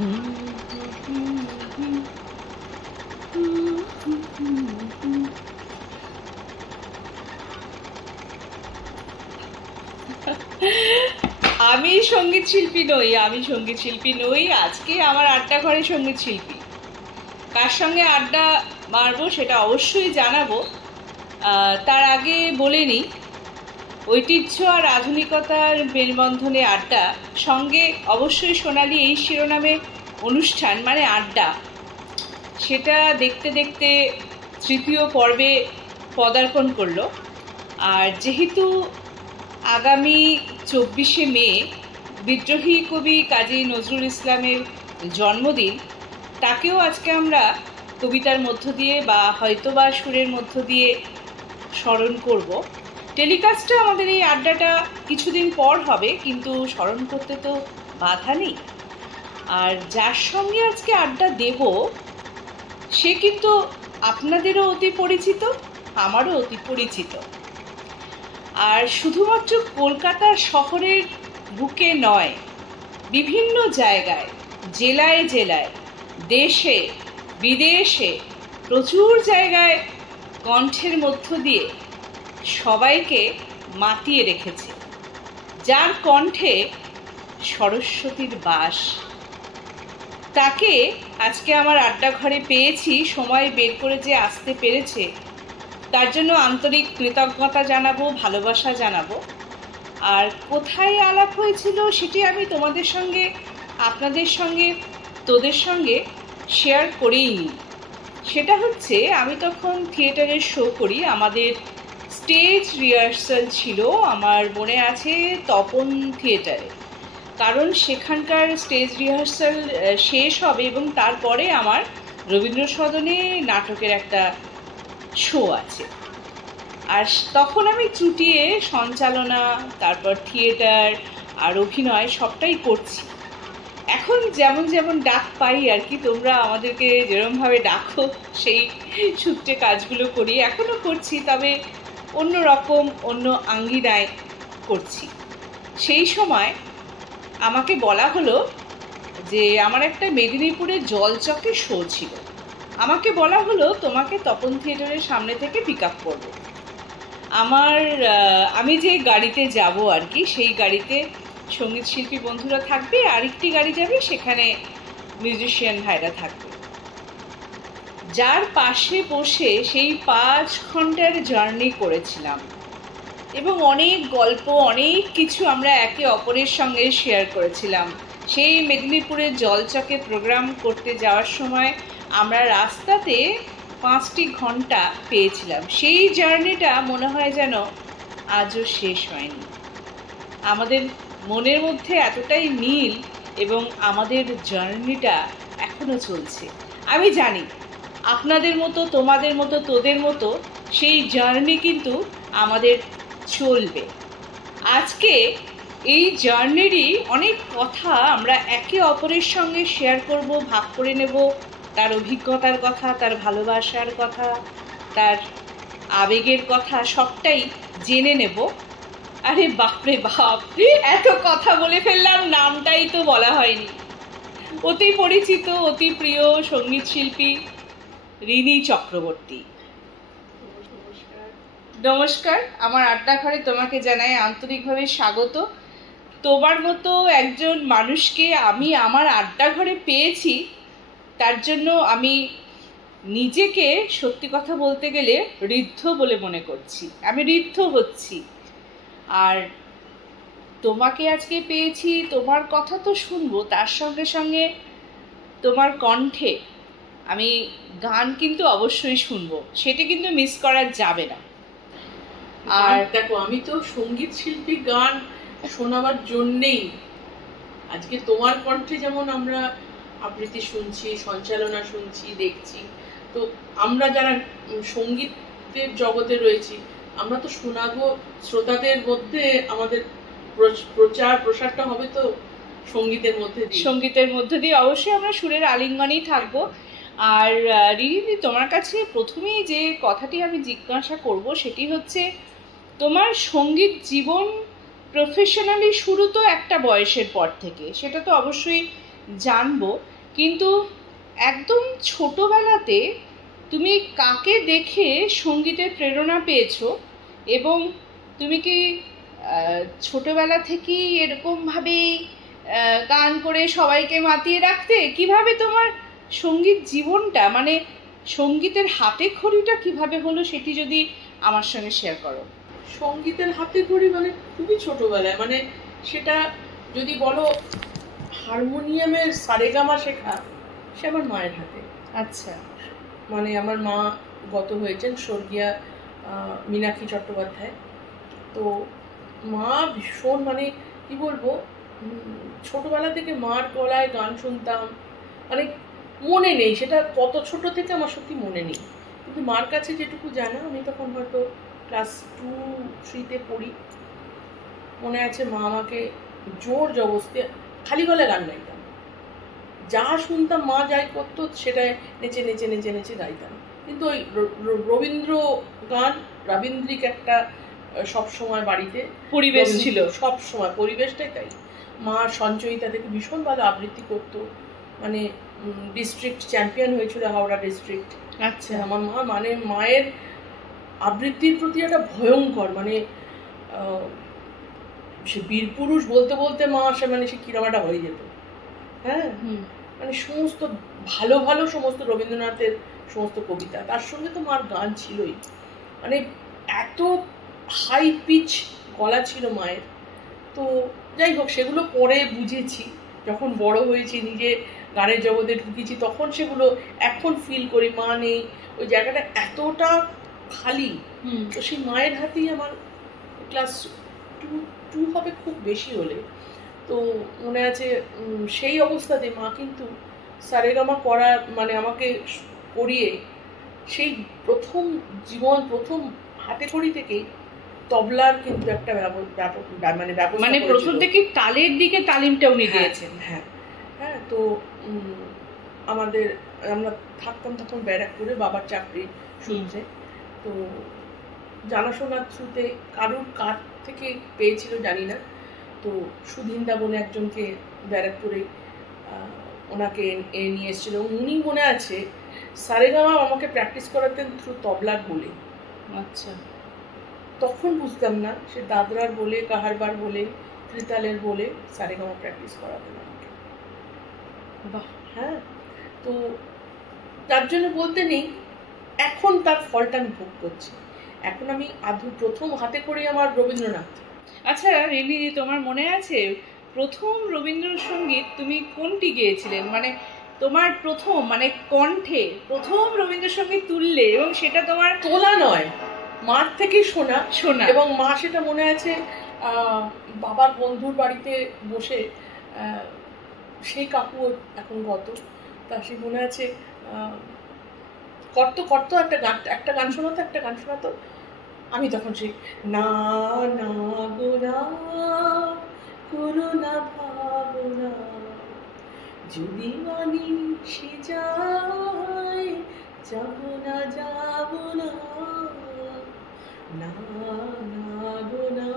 আমি সঙ্গীত শিল্পী নই। আজকে আমার আড্ডা ঘরে সঙ্গীত শিল্পী। কার সঙ্গে আড্ডা মারবো সেটা অবশ্যই জানাবো। তার আগে বলে নিই, ঐতিহ্য আর আধুনিকতার মেলবন্ধনে আড্ডা, সঙ্গে অবশ্যই সোনালি এই শিরোনামে অনুষ্ঠান মানে আড্ডা, সেটা দেখতে দেখতে তৃতীয় পর্বে পদার্পণ করলো। আর যেহেতু আগামী 24শে মে বিদ্রোহী কবি কাজী নজরুল ইসলামের জন্মদিন, তাকেও আজকে আমরা কবিতার মধ্য দিয়ে বা হয়তোবা সুরের মধ্য দিয়ে স্মরণ করব। টেলিকাস্টে আমাদের এই আড্ডাটা কিছুদিন পর হবে, কিন্তু স্মরণ করতে তো বাধা নেই। আর যার সঙ্গে আজকে আড্ডা দেব সে কিন্তু আপনাদেরও অতি পরিচিত, আমারও অতি পরিচিত। আর শুধুমাত্র কলকাতা শহরের বুকে নয়, বিভিন্ন জায়গায়, জেলায় জেলায়, দেশে বিদেশে প্রচুর জায়গায় কণ্ঠের মধ্য দিয়ে সবাইকে মাতিয়ে রেখেছে, যার কণ্ঠে সরস্বতীর বাস। তাকে আজকে আমার আড্ডা ঘরে পেয়েছি, সময় বের করে যে আসতে পেরেছে তার জন্য আন্তরিক কৃতজ্ঞতা জানাবো, ভালোবাসা জানাবো। আর কোথায় আলাপ হয়েছিল সেটি আমি তোমাদের সঙ্গে, আপনাদের সঙ্গে, তোদের সঙ্গে শেয়ার করেই নি। সেটা হচ্ছে, আমি তখন থিয়েটারের শো করি, আমাদের স্টেজ রিহার্সাল ছিল, আমার মনে আছে, তপন থিয়েটারে। কারণ সেখানকার স্টেজ রিহার্সাল শেষ হবে এবং তারপরে আমার রবীন্দ্র সদনে নাটকের একটা শো আছে। আর তখন আমি চুটিয়ে সঞ্চালনা, তারপর থিয়েটার আর অভিনয় সবটাই করছি। এখন যেমন যেমন ডাক পাই আর কি, তোমরা আমাদেরকে যেরকমভাবে ডাকো সেই সূত্রে কাজগুলো করি, এখনও করছি, তবে অন্য রকম, অন্য আঙ্গিনায় করছি। সেই সময় আমাকে বলা হলো যে আমার একটা মেদিনীপুরের জলচকে শো ছিল, আমাকে বলা হলো তোমাকে তপন থিয়েটারের সামনে থেকে পিক আপ করবো। আমি যে গাড়িতে যাব আর কি, সেই গাড়িতে সঙ্গীত শিল্পী বন্ধুরা থাকবে, আরেকটি গাড়ি যাবে, সেখানে মিউজিশিয়ান ভাইরা থাকবে। যার পাশে বসে সেই 5 ঘন্টার জার্নি করেছিলাম এবং অনেক গল্প, অনেক কিছু আমরা একে অপরের সঙ্গে শেয়ার করেছিলাম। সেই মেদিনীপুরের জলচকে প্রোগ্রাম করতে যাওয়ার সময় আমরা রাস্তাতে 5টি ঘন্টা পেয়েছিলাম। সেই জার্নিটা মনে হয় যেন আজও শেষ হয়নি। আমাদের মনের মধ্যে এতটাই মিল এবং আমাদের জার্নিটা এখনো চলছে। আমি জানি আপনাদের মতো, তোমাদের মতো, তোদের মতো সেই জার্নি কিন্তু আমাদের চলবে। আজকে এই জার্নিরই অনেক কথা আমরা একে অপরের সঙ্গে শেয়ার করব, ভাগ করে নেব, তার অভিজ্ঞতার কথা, তার ভালোবাসার কথা, তার আবেগের কথা, সবটাই জেনে নেব। আরে বাপরে বাপ, এত কথা বলে ফেললাম, নামটাই তো বলা হয়নি। অতি পরিচিত, অতি প্রিয় সঙ্গীত শিল্পী রিনি চক্রবর্তী। নমস্কার। আমার আড্ডা ঘরে তোমাকে জানাই আন্তরিকভাবে স্বাগত। তোমার মতো একজন মানুষকে আমি আমার আড্ডা ঘরে পেয়েছি, তার জন্য আমি নিজেকে সত্যি কথা বলতে গেলে ঋদ্ধ বলে মনে করছি। আমি ঋদ্ধ হচ্ছি। আর তোমাকে আজকে পেয়েছি, তোমার কথা তো শুনবো, তার সঙ্গে সঙ্গে তোমার কণ্ঠে আমি গান কিন্তু অবশ্যই শুনবো, সেটা কিন্তু মিস করা যাবে না। আর দেখো, আমি তো সঙ্গীত শিল্পী, গান শোনাবার জন্যেই আজকে তোমার কণ্ঠে যেমন আমরা আবৃত্তি শুনছি, সঞ্চালনা শুনছি, দেখছি, তো আমরা যারা সঙ্গীতের জগতে রয়েছি আমরা তো শোনাবো শ্রোতাদের মধ্যে। আমাদের প্রচার প্রসারটা হবে তো সঙ্গীতের মধ্যে দিয়ে অবশ্যই আমরা সুরের আলিঙ্গনেই থাকবো। আর রিনি, তোমার কাছে প্রথমেই যে কথাটি আমি জিজ্ঞাসা করব সেটি হচ্ছে, তোমার সঙ্গীত জীবন প্রফেশনালি শুরু তো একটা বয়সের পর থেকে, সেটা তো অবশ্যই জানবো, কিন্তু একদম ছোটবেলাতে তুমি কাকে দেখে সঙ্গীতের প্রেরণা পেয়েছো, এবং তুমি কি ছোটবেলা থেকেই এরকমভাবেই গান করে সবাইকে মাতিয়ে রাখতে? কিভাবে তোমার সঙ্গীত জীবনটা, মানে সঙ্গীতের হাতে খড়িটা কিভাবে হলো, সেটি যদি আমার সঙ্গে শেয়ার করো। সঙ্গীতের হাতে খড়ি মানে খুবই ছোটবেলায়, মানে সেটা যদি বলো হারমোনিয়ামের সারেগামা শেখা, সে আমার মায়ের হাতে। আচ্ছা। মানে আমার মা গত হয়েছেন, স্বর্গীয়া মীনাক্ষী চট্টোপাধ্যায়। তো মা ভীষণ, মানে কি বলবো, ছোটবেলা থেকে মার গলায় গান শুনতাম, মানে মনে নেই সেটা কত ছোট থেকে আমার সত্যি মনে নেই, কিন্তু মার কাছে যেটুকু জানা, আমি তখন হয়তো ক্লাস 2-3-তে পড়ি। মনে আছে মা আমাকে জোর জবরদস্তি খালি গলায় গান গাইতাম, যা শুনতাম মা যাই করতো সেটাই নেচে নেচে নেচে নেচে গাইতাম। কিন্তু ওই রবীন্দ্র গান, রবীন্দ্রিক একটা সবসময় বাড়িতে পরিবেশ ছিল, সবসময় পরিবেশটাই তাই। মা সঞ্চয়িতা থেকে ভীষণ ভালো আবৃত্তি করতো, মানে ডিস্ট্রিক্ট চ্যাম্পিয়ন হয়েছিল হাওড়া ডিস্ট্রিক্ট। আচ্ছা। আমার মা, মানে মায়ের আবৃত্তির প্রতি একটা ভয়ঙ্কর, মানে সে বীরপুরুষ বলতে বলতে মা সে, মানে সে কিরম একটা হয়ে যেত। হ্যাঁ, মানে সমস্ত ভালো ভালো সমস্ত রবীন্দ্রনাথের সমস্ত কবিতা, তার সঙ্গে তো মার গান ছিলই, মানে এত হাই পিচ গলা ছিল মায়ের। তো যাই হোক, সেগুলো পরে বুঝেছি, যখন বড় হয়েছি, নিজে গানের জগতে ঢুকেছি, তখন সেগুলো এখন ফিল করি। মা নেই, ওই জায়গাটা এতটা খালি। তো সেই মায়ের হাতেই আমার ক্লাস 2 হবে খুব বেশি হলে, তো মনে আছে সেই অবস্থাতে মা কিন্তু সারেগামা করা, মানে আমাকে করিয়ে সেই প্রথম জীবন, প্রথম হাতে খড়ি থেকেই তবলার কিন্তু একটা মানে প্রথম থেকে তালের দিকে তালিমটা উনি দিয়েছেন। হ্যাঁ হ্যাঁ। তো আমরা থাকতাম তখন ব্যারাকপুরে, বাবার চাকরি শুনছে। তো জানাশোনার থ্রুতে কারুর কার থেকে পেয়েছিল জানি না, তো সুধিন্দা বলে একজনকে ব্যারাকপুরে ওনাকে নিয়ে এসেছিল। উনি মনে আছে সারেগামা আমাকে প্র্যাকটিস করাতেন থ্রু তবলার বলে। আচ্ছা। তখন বুঝতাম না, সে দাদরার বলে, কাহারবার বলে, ত্রিতালের বলে সারেগামা প্র্যাকটিস করাতেন আমাকে। বাহ। হ্যাঁ, তো তার জন্য বলতে নেই, এখন তার ফলটা আমি ভোগ করছি। এখন আমি প্রথম হাতে করে আমার রবীন্দ্রনাথ। আচ্ছা রিমি, তোমার মনে আছে প্রথম রবীন্দ্রসঙ্গীত তুমি কোনটি গেয়েছিলেন? মানে তোমার প্রথম, মানে কণ্ঠে প্রথম রবীন্দ্রসঙ্গীত তুললে, এবং সেটা তোমার তোলা নয়, মার থেকেই শোনা। এবং মা সেটা মনে আছে বাবার বন্ধুর বাড়িতে বসে, সেই কাকু এখন গত, তা সে মনে আছে করতো একটা গান শোনাতো। আমি তখন সেই না না গো না করুণা ভাবনা, যদি মানি সে যায় যাব না না না গো না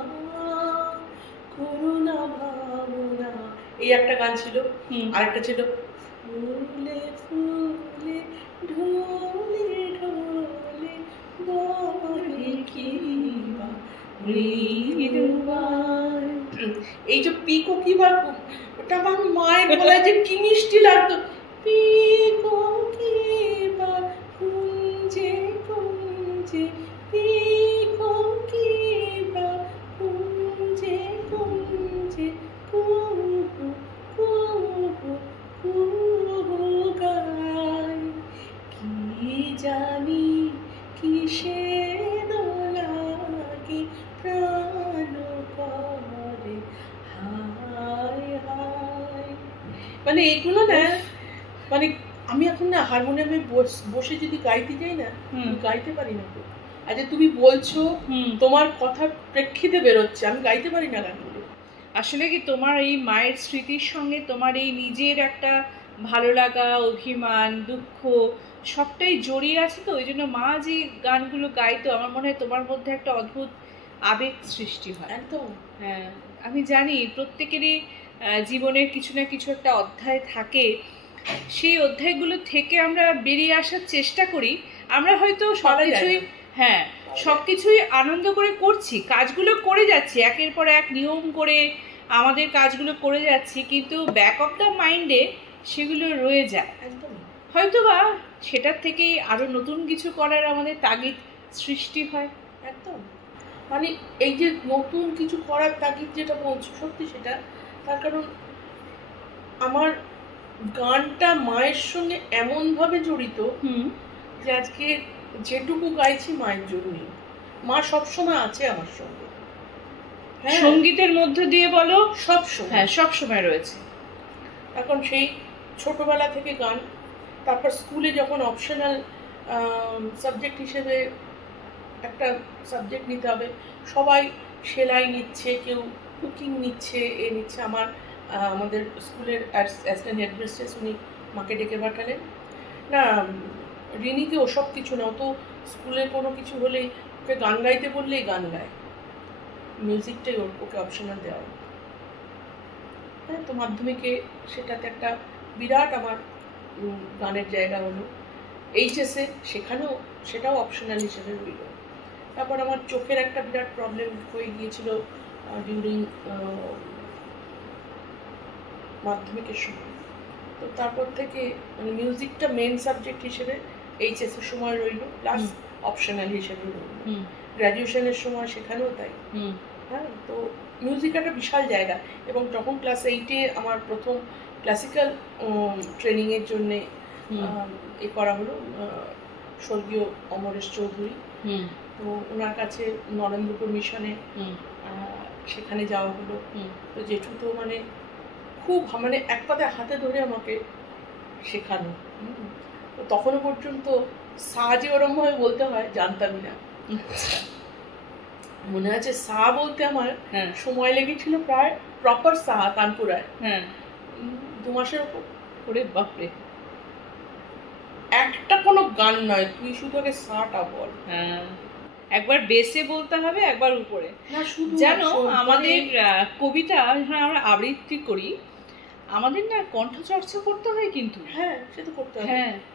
করুণা ভাবনা, এই একটা গান ছিল। আরেকটা ছিল ফুলে ফুলে ঢোলে ঢোলে বলে কি এই যে পিকো কি বা, ওটা আমার মায়ের গলায় যে কি মিষ্টি লাগতো। পিকো কি বা কুঞ্জে কুঞ্জে, পিকো কি বা কুঞ্জে কুঞ্জে, কুহু কুহু কুহু গায়, কি জানি কিসে দোলাগে প্রাণ করে হায় হায়। মানে এগুলো না, মানে আমি এখন না হারমোনিয়ামে বসে যদি গাইতে যাই না, গাইতে পারি না। আচ্ছা তুমি বলছো, তোমার কথার প্রেক্ষিতে বেরোচ্ছে, আমি গাইতে পারি না গানগুলো। আসলে কি তোমার এই মায়ের স্মৃতির সঙ্গে তোমার এই নিজের একটা ভালো লাগা, অভিমান, দুঃখ সবটাই জড়িয়ে আছে, তো ওই জন্য মা যে গানগুলো গাইতো, আমার মনে হয় তোমার মধ্যে একটা অদ্ভুত আবেগ সৃষ্টি হয়। একদম। হ্যাঁ, আমি জানি প্রত্যেকেরই জীবনের কিছু না কিছু একটা অধ্যায় থাকে, সেই অধ্যায়গুলো থেকে আমরা বেরিয়ে আসার চেষ্টা করি। আমরা হয়তো সবকিছুই সবকিছুই আনন্দ করে করছি, কাজগুলো করে যাচ্ছি, একের পর এক নিয়ম করে আমাদের কাজগুলো করে যাচ্ছি, কিন্তু ব্যাক অফ দ্য মাইন্ডে সেগুলো রয়ে যায়। হয়তো বা সেটার থেকেই আরো নতুন কিছু করার আমাদের তাগিদ সৃষ্টি হয়। একদম, মানে এই যে নতুন কিছু করার তাগিদ যেটা বলছো সত্যি সেটা। তার কারণ আমার গানটা মায়ের সঙ্গে এমন ভাবে জড়িত যে আজকে যেটুকু গাইছি মায়ের জন্যই। মা সবসময় আছে আমার সঙ্গে, সঙ্গীতের মধ্য দিয়ে বলো সবসময়, সবসময় রয়েছে। এখন সেই ছোটবেলা থেকে গান, তারপর স্কুলে যখন অপশনাল সাবজেক্ট হিসেবে একটা সাবজেক্ট নিতে হবে, সবাই সেলাই নিচ্ছে, কেউ কুকিং নিচ্ছে, নিচ্ছে। আমাদের স্কুলের অ্যাসিস্ট্যান্ট হেডমিস্ট্রেস উনি মাকে ডেকে পাঠালেন, না রিনিকে ওসব কিছু না, তো স্কুলে কোনো কিছু হলেই ওকে গান গাইতে বললেই গান গায়, মিউজিকটাই ওকে অপশনাল দেওয়া। হ্যাঁ, তো মাধ্যমিকে সেটাতে একটা বিরাট আমার গানের জায়গা হলো। এইচএসে সেটাও অপশনাল হিসেবে রইল। তারপর আমার চোখের একটা বিরাট প্রবলেম হয়ে গিয়েছিল ডিউরিং মাধ্যমিকের সময়, তো তারপর থেকে মানে মিউজিকটা মেন সাবজেক্ট হিসেবে এইচএস এর সময় রইল, প্লাস অপশনাল হিসেবে রইল। গ্র্যাজুয়েশনের সময় সেখানেও তাই। হ্যাঁ, তো মিউজিক একটা বিশাল জায়গা। এবং তখন ক্লাস 8-এ আমার প্রথম ক্লাসিক্যাল ট্রেনিংয়ের জন্যে করা হলো স্বর্গীয় অমরেশ চৌধুরী। তো ওনার কাছে নরেন্দ্রপুর মিশনে সেখানে যাওয়া হলো। তো জেঠু তো মানে খুব মানে এক কথায় হাতে ধরে আমাকে শেখানো। তো তখনও পর্যন্ত সা যে ওরমভাবে বলতে হয় জানতামই না। মনে আছে সা বলতে আমার সময় লেগেছিল প্রায় প্রপার সা কানপুরায় 2 মাসের উপর। ওরে বাপরে, একটা কোনো গান নয়, তুই শুধু আগে সাটা বল। একবার বেসে বলতে হবে, একবার উপরে। জানো আমাদের কবিতা আমরা আবৃত্তি করি, আমাদের না কণ্ঠচর্চা করতে হয় কিন্তু। হ্যাঁ, সে তো করতে হয়।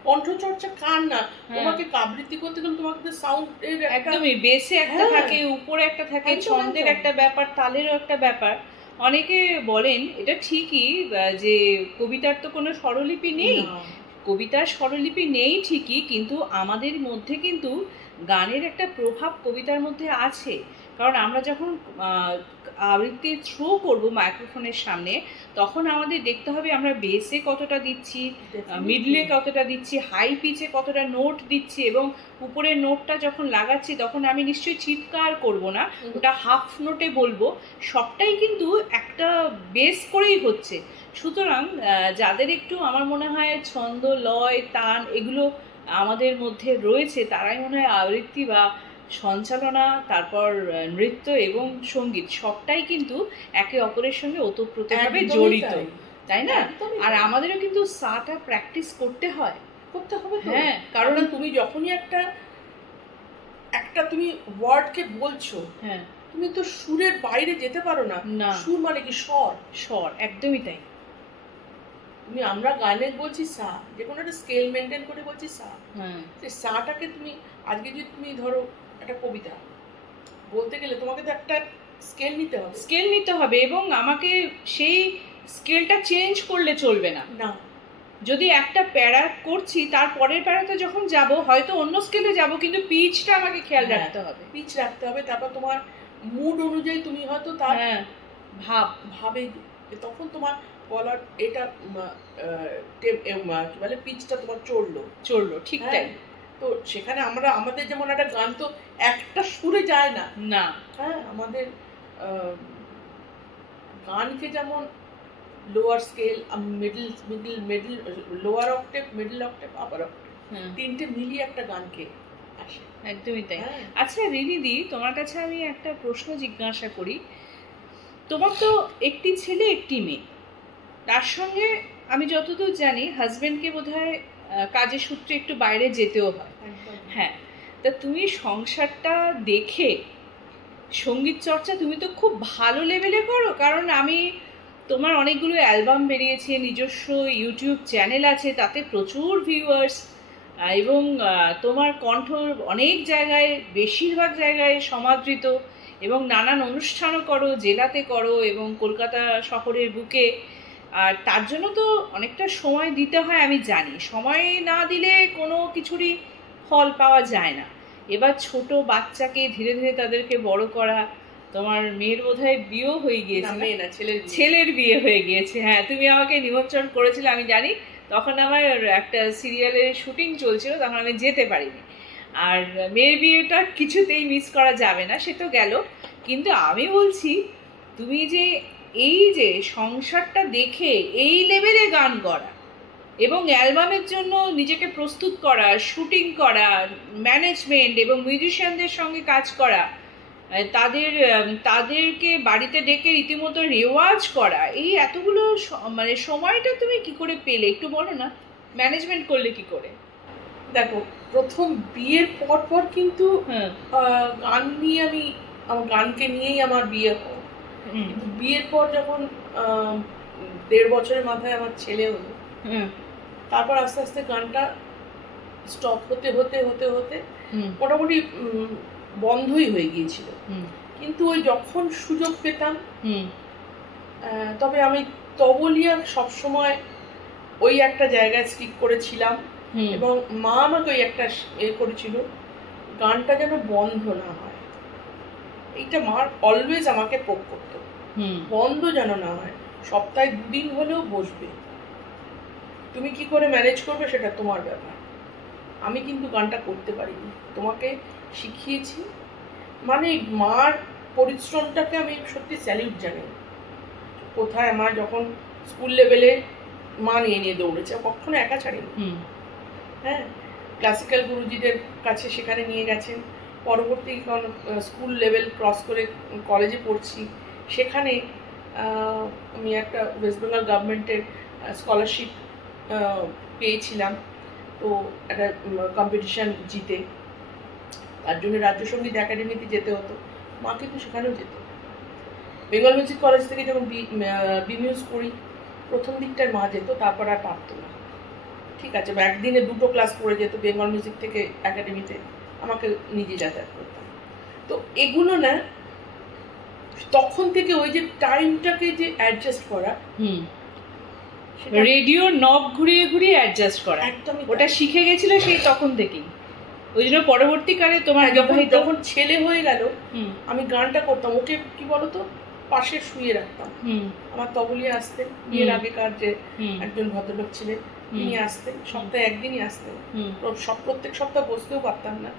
কণ্ঠচর্চা কার না, তোমাকে আবৃত্তি করতে গেলে তোমাকে সাউন্ডের একদমই বেসে একটা থাকে, উপরে একটা থাকে, ছন্দের একটা ব্যাপার, তালেরও একটা ব্যাপার। অনেকে বলেন এটা ঠিকই যে কবিতার তো কোনো স্বরলিপি নেই, কবিতার স্বরলিপি নেই ঠিকই, কিন্তু আমাদের মধ্যে কিন্তু গানের একটা প্রভাব কবিতার মধ্যে আছে। কারণ আমরা যখন আবৃত্তি থ্রো করব মাইক্রোফোনের সামনে, তখন আমাদের দেখতে হবে আমরা বেসে কতটা দিচ্ছি, মিডলে কতটা দিচ্ছি, হাই পিচে কতটা নোট দিচ্ছি, এবং উপরের নোটটা যখন লাগাচ্ছি তখন আমি নিশ্চয়ই চিৎকার করব না, ওটা হাফ নোটে বলবো। সবটাই কিন্তু একটা বেস করেই হচ্ছে। সুতরাং যাদের একটু আমার মনে হয় ছন্দ, লয়, তান এগুলো আমাদের মধ্যে রয়েছে, তারাই মনে হয় আবৃত্তি বা সঞ্চালনা, তারপর নৃত্য এবং সঙ্গীত সবটাই কিন্তু একে অপরের সঙ্গে ওতপ্রোতভাবে জড়িত, তাই না? আর আমাদেরও কিন্তু সাটা প্র্যাকটিস করতে হবে। হ্যাঁ, কারণ তুমি যখনই একটা তুমি ওয়ার্ডকে বলছো, হ্যাঁ, তুমি তো সুরের বাইরে যেতে পারো না। সুর মানে কি স্বর, একদমই তাই। আমরা গানে বলছি সা, যে কোনো একটা স্কেল মেনটেন করে বলছি সা। সেই সাটাকে তুমি আজকে যদি তুমি ধরো একটা কবিতা বলতে গেলে তোমাকে তো একটা স্কেল নিতে হবে, এবং আমাকে সেই স্কেলটা চেঞ্জ করলে চলবে না। যদি একটা প্যারা করছি, তার পরের প্যারাতে যখন যাব হয়তো অন্য স্কেলে যাব, কিন্তু পিচটা আমাকে খেয়াল রাখতে হবে। তারপর তোমার মুড অনুযায়ী তুমি হয়তো তার ভাবে তখন তোমার বলার এটা কি বলে পিচটা তোমার চড়লো ঠিক তাই। তো সেখানে আমাদের যেমন একটা গান তো একটা সুরে যায় না। হ্যাঁ, আমাদের গানকে যেমন lower scale, middle lower octave, middle octave, upper octave, তিনটে মিলিয়ে একটা গানকে আসে। একদমই তাই। আচ্ছা রিনিদি, তোমার কাছে আমি একটা প্রশ্ন জিজ্ঞাসা করি। তোমার তো একটি ছেলে একটি মেয়ে, তার সঙ্গে আমি যতদূর জানি হাজবেন্ডকে বোধহয় কাজের সূত্রে একটু বাইরে যেতেও হয়। হ্যাঁ, তা তুমি সংসারটা দেখে সঙ্গীত চর্চা তুমি তো খুব ভালো লেভেলে করো। কারণ আমি তোমার অনেকগুলো অ্যালবাম বেরিয়েছে, নিজস্ব ইউটিউব চ্যানেল আছে, তাতে প্রচুর ভিউয়ার্স, এবং তোমার কণ্ঠ অনেক জায়গায়, বেশিরভাগ জায়গায় সমাদৃত, এবং নানান অনুষ্ঠানও করো, জেলাতে করো এবং কলকাতা শহরের বুকে। আর তার জন্য তো অনেকটা সময় দিতে হয়, আমি জানি। সময় না দিলে কোনো কিছুরই ফল পাওয়া যায় না। এবার ছোট বাচ্চাকে ধীরে ধীরে তাদেরকে বড় করা, তোমার মেয়ের বোধহয় বিয়েও হয়ে গিয়েছে, মেয়ে না ছেলের বিয়ে হয়ে গিয়েছে। হ্যাঁ, তুমি আমাকে নিমন্ত্রণ করেছিলে, আমি জানি। তখন আমার একটা সিরিয়ালের শুটিং চলছিল, তখন আমি যেতে পারিনি। আর মেয়ের বিয়েটা কিছুতেই মিস করা যাবে না, সে তো গেল। কিন্তু আমি বলছি, তুমি যে এই যে সংসারটা দেখে এই লেভেলে গান করা এবং অ্যালবামের জন্য নিজেকে প্রস্তুত করা, শুটিং করা, ম্যানেজমেন্ট এবং মিউজিশিয়ানদের সঙ্গে কাজ করা, তাদেরকে বাড়িতে ডেকে রীতিমতো রেওয়াজ করা, এই এতগুলো মানে সময়টা তুমি কি করে পেলে একটু বলো না? ম্যানেজমেন্ট করলে কি করে? দেখো, প্রথম বিয়ের পর কিন্তু গান নিয়ে আমার গানকে নিয়েই আমার বিয়ে হয়। কিন্তু বিয়ের পর যখন 1.5 বছরের মাথায় আমার ছেলে হলো, তারপর আস্তে আস্তে গানটা স্টপ হতে হতে হতে হতে মোটামুটি বন্ধই হয়ে গিয়েছিল। কিন্তু ওই যখন সুযোগ পেতাম, তবে আমি তবলিয়া সবসময় ওই একটা জায়গায় স্টিক করেছিলাম, এবং মা আমাকে ওই একটা করেছিল, গানটা যেন বন্ধ না হয়। এইটা মার অলওয়েজ আমাকে পোক করতো, বন্ধ যেন না হয়। সপ্তাহে 2 দিন হলেও বসবে, তুমি কি করে ম্যানেজ করবে সেটা তোমার ব্যাপার। আমি কিন্তু গানটা করতে পারিনি, তোমাকে শিখিয়েছি। মানে মার পরিশ্রমটাকে আমি সত্যি স্যালিউট জানি। কোথায় আমার যখন স্কুল লেভেলে মা নিয়ে দৌড়েছে, কখনো একা ছাড়িনি। হ্যাঁ, ক্লাসিক্যাল গুরুজিদের কাছে সেখানে নিয়ে গেছেন। পরবর্তী স্কুল লেভেল ক্রস করে কলেজে পড়ছি, সেখানে আমি একটা ওয়েস্ট বেঙ্গল গভর্নমেন্টের স্কলারশিপ পেয়েছিলাম। তো একটা কম্পিটিশান জিতে, তার জন্য রাজ্য সঙ্গীত একাডেমিতে যেতে হতো। মা কিন্তু সেখানেও যেত। বেঙ্গল মিউজিক কলেজ থেকে যখন বিমিউজ করি, প্রথম দিকটায় মা যেত, তারপর আর পারতো না। ঠিক আছে, একদিনে 2টো ক্লাস পড়ে যেত বেঙ্গল মিউজিক থেকে একাডেমিতে, আমাকে নিজে যাতায়াত করতাম। তো এগুলো না, তখন থেকে ওই যে টাইমটাকে যে অ্যাডজাস্ট করা, রেডিও নব ঘুরিয়ে ঘুরিয়ে অ্যাডজাস্ট করা, একদমই ওটা শিখে গেছিল সেই তখন থেকেই। ওই জন্য পরবর্তীকালে তোমার যখন ছেলে হয়ে গেল, আমি গানটা করতাম। ওকে কি বলতো, পাশে শুয়ে রাখতাম। আমার তবলিয়া আসতেন, বিয়ের আগেকার যে একজন ভদ্রলোক ছিলেন, তিনি আসতেন, সপ্তাহে একদিনই আসতেন। প্রত্যেক সপ্তাহ বসতেও পারতাম না।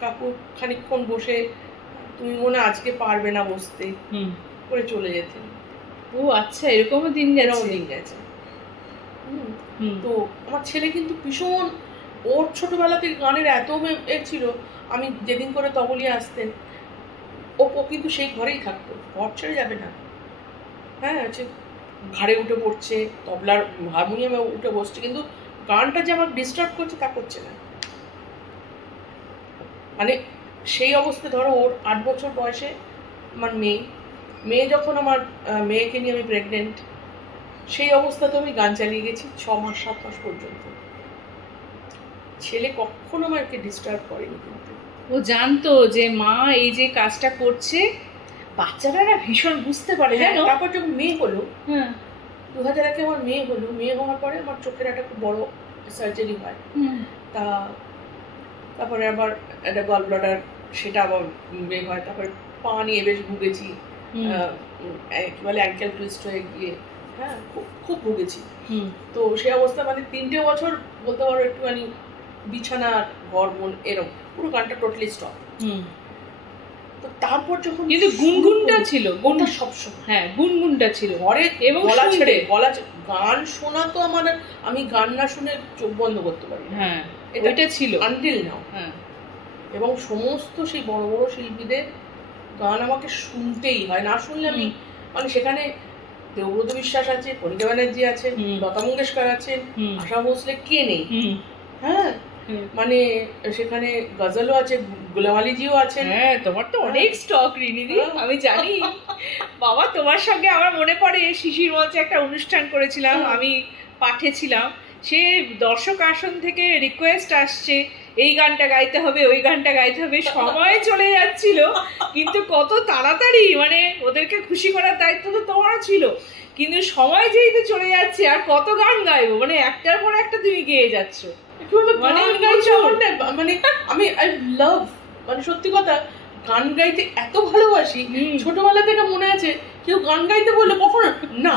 কাকু খানিকক্ষণ বসে, তুমি মনে আজকে পারবে না বসতে করে চলে যেতেন। ও আচ্ছা, এরকমও দিন গেছে। তো আমার ছেলে কিন্তু ভীষণ, ওর ছোটবেলাতে গানের এত ছিল। আমি যেদিন করে তবলিয়া আসতেন, ও কিন্তু সেই ঘরেই থাকতো, ঘর ছেড়ে যাবে না। হ্যাঁ, হচ্ছে ঘাড়ে উঠে পড়ছে, তবলার হারমোনিয়ামে উঠে বসছে, কিন্তু গানটা যে আমার ডিস্টার্ব করছে তা করছে না। মানে সেই অবস্থা, ধরো ওর 8 বছর বয়সে আমার মেয়ে যখন আমার মেয়েকে নিয়ে আমি প্রেগনেন্ট, সেই অবস্থাতে আমি গান চালিয়ে গেছি 6 মাস 7 মাস পর্যন্ত। ছেলে কখনো আমাকে ডিস্টার্ব করেনি। কিন্তু ও জানতো যে মা এই যে কাজটা করছে, বাচ্চারা না ভীষণ বুঝতে পারে, জানো। তারপর যখন মেয়ে হলো, 2001-এ আমার মেয়ে হলো, মেয়ে হওয়ার পরে আমার চোখের একটা খুব বড় সার্জারি হয়। তারপরে আবার একটা গল ব্লাডার, সেটা আবার বের হয়। তারপরে পা নিয়ে বেশ ভুগেছি, কি বলে অ্যাঙ্কেল টুইস্ট হয়ে গিয়ে, হ্যাঁ, খুব ভুগেছি। তো সেই অবস্থা, মানে 3টে বছর বলতে পারো একটুখানি বিছানার হরমোন এরকম, পুরো গানটা টোটালি স্টপ। তো তারপর যখন কিন্তু গুনগুনটা ছিল, গুনটা সবসময়, হ্যাঁ গুনগুনটা ছিল ঘরে, এবং গলা ছেড়ে গান শোনা তো আমার, আমি গান না শুনে চোখ বন্ধ করতে পারি। হ্যাঁ, এটা ছিল আনটিল নাও। হ্যাঁ, এবং সমস্ত সেই বড় বড় শিল্পীদের গান আমাকে শুনতেই হয়, না শুনলে আমি, মানে সেখানে দেবব্রত বিশ্বাস আছে, কণিকা ব্যানার্জি আছে, লতা মঙ্গেশকর আছেন, আশা ভোসলে, কে নেই? হ্যাঁ, মানে সেখানে গজলও আছে, গুলামালিজিও আছেন। হ্যাঁ, তোমার তো অনেক স্টক রিনিদি, আমি জানি। বাবা, তোমার সঙ্গে আমার মনে পড়ে শিশির মঞ্চে একটা অনুষ্ঠান করেছিলাম, আমি পাঠে ছিলাম। সে দর্শক আসন থেকে রিকোয়েস্ট আসছে, এই গানটা গাইতে হবে, ওই গানটা গাইতে হবে, সময় চলে যাচ্ছিল। কিন্তু কত তাড়াতাড়ি, মানে ওদেরকে খুশি করার দায়িত্ব তো তোমারও ছিল, কিন্তু সময় যেহেতু চলে যাচ্ছে আর কত গান গাইবো, মানে একটার পর একটা তুমি গেয়ে যাচ্ছ। মানে আমি আই লাভ, মানে সত্যি কথা, গান গাইতে এত ভালোবাসি। ছোটবেলা থেকে মনে আছে কেউ গান গাইতে বললে কখনো না,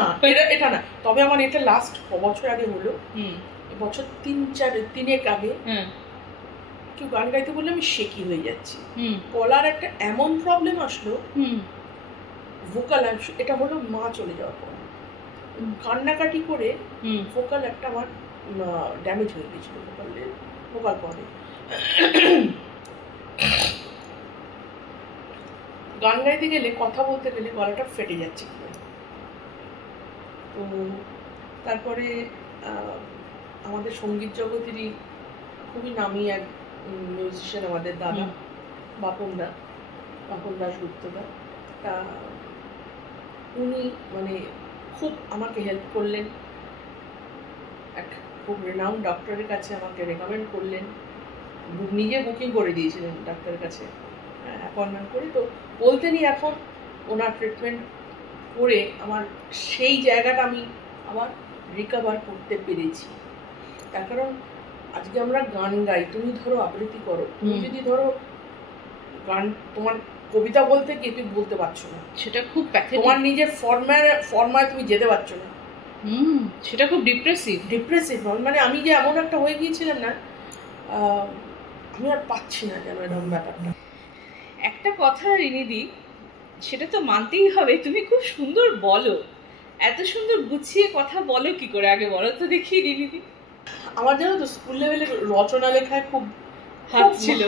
এটা না। তবে আমার এটা লাস্ট 6 বছর আগে হলো, বছর 3-4 আগে কেউ গান গাইতে বললে আমি শেকি হয়ে যাচ্ছি। গলার একটা এমন প্রবলেম আসলো, ভোকাল, এটা হলো মা চলে যাওয়ার পর কান্নাকাটি করে ভোকাল একটা আমার ড্যামেজ হয়ে গেছিল, ভোকাল পরে গান গাইতে গেলে, কথা বলতে গেলে গলাটা ফেটে যাচ্ছে। তো তারপরে আমাদের সঙ্গীত জগতেরই খুবই নামি এক মিউজিশিয়ান, আমাদের দাদা বাপন দাশগুপ্তদা, তা উনি মানে খুব আমাকে হেল্প করলেন। এক খুব রেনাউন্ড ডক্টরের কাছে আমাকে রেকমেন্ড করলেন, নিজে বুকিং করে দিয়েছিলেন ডাক্তারের কাছে অ্যাপয়েন্টমেন্ট করে। তো বলতে নি এখন ওনার ট্রিটমেন্ট করে আমার সেই জায়গাটা আমি আবার রিকভার করতে পেরেছি। তার কারণ আজকে আমরা গান গাই, তুমি ধরো আবৃত্তি করো, তুমি যদি ধরো গান, তোমার কবিতা বলতে গিয়ে তুমি বলতে পারছো না, সেটা খুব তোমার নিজের ফর্মায় তুমি যেতে পারছো না, সেটা খুব ডিপ্রেসিভ। মানে আমি যে এমন একটা হয়ে গিয়েছিলাম না, আমি আর পাচ্ছি না যেন এরকম ব্যাপারটা। একটা কথা রিনিদি, সেটা তো মানতেই হবে, তুমি খুব সুন্দর বলো। এত সুন্দর গুছিয়ে কথা বলো কি করে, আগে বলো তো দেখি রিনিদি। আমার জানো তো স্কুল লেভেলে রচনা লেখায় খুব হাত ছিল,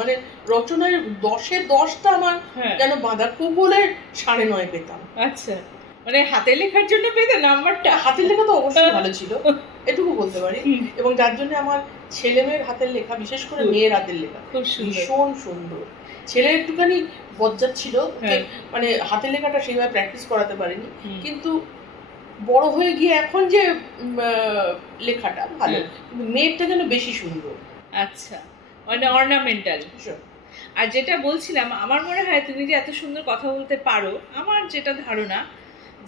মানে রচনায় 10-এ 10টা আমার যেন বাঁধা, খুব বলে 9.5 পেতাম। আচ্ছা, মানে হাতে লেখার জন্য পেতে নাম্বারটা? হাতের লেখা তো অবশ্যই ভালো ছিল, এটুকু বলতে পারি। এবং যার জন্য আমার ছেলে মেয়ের হাতের লেখা, বিশেষ করে মেয়ের হাতের লেখা ভীষণ সুন্দর। ছেলে একটুখানি বজ্জাত ছিল, মানে হাতের লেখাটা সেইভাবে প্র্যাকটিস করাতে পারিনি, কিন্তু বড় হয়ে গিয়ে এখন যে লেখাটা ভালো, মেয়েরটা যেন বেশি সুন্দর। আচ্ছা, মানে অর্নামেন্টাল। আর যেটা বলছিলাম, আমার মনে হয় তুমি যে এত সুন্দর কথা বলতে পারো, আমার যেটা ধারণা,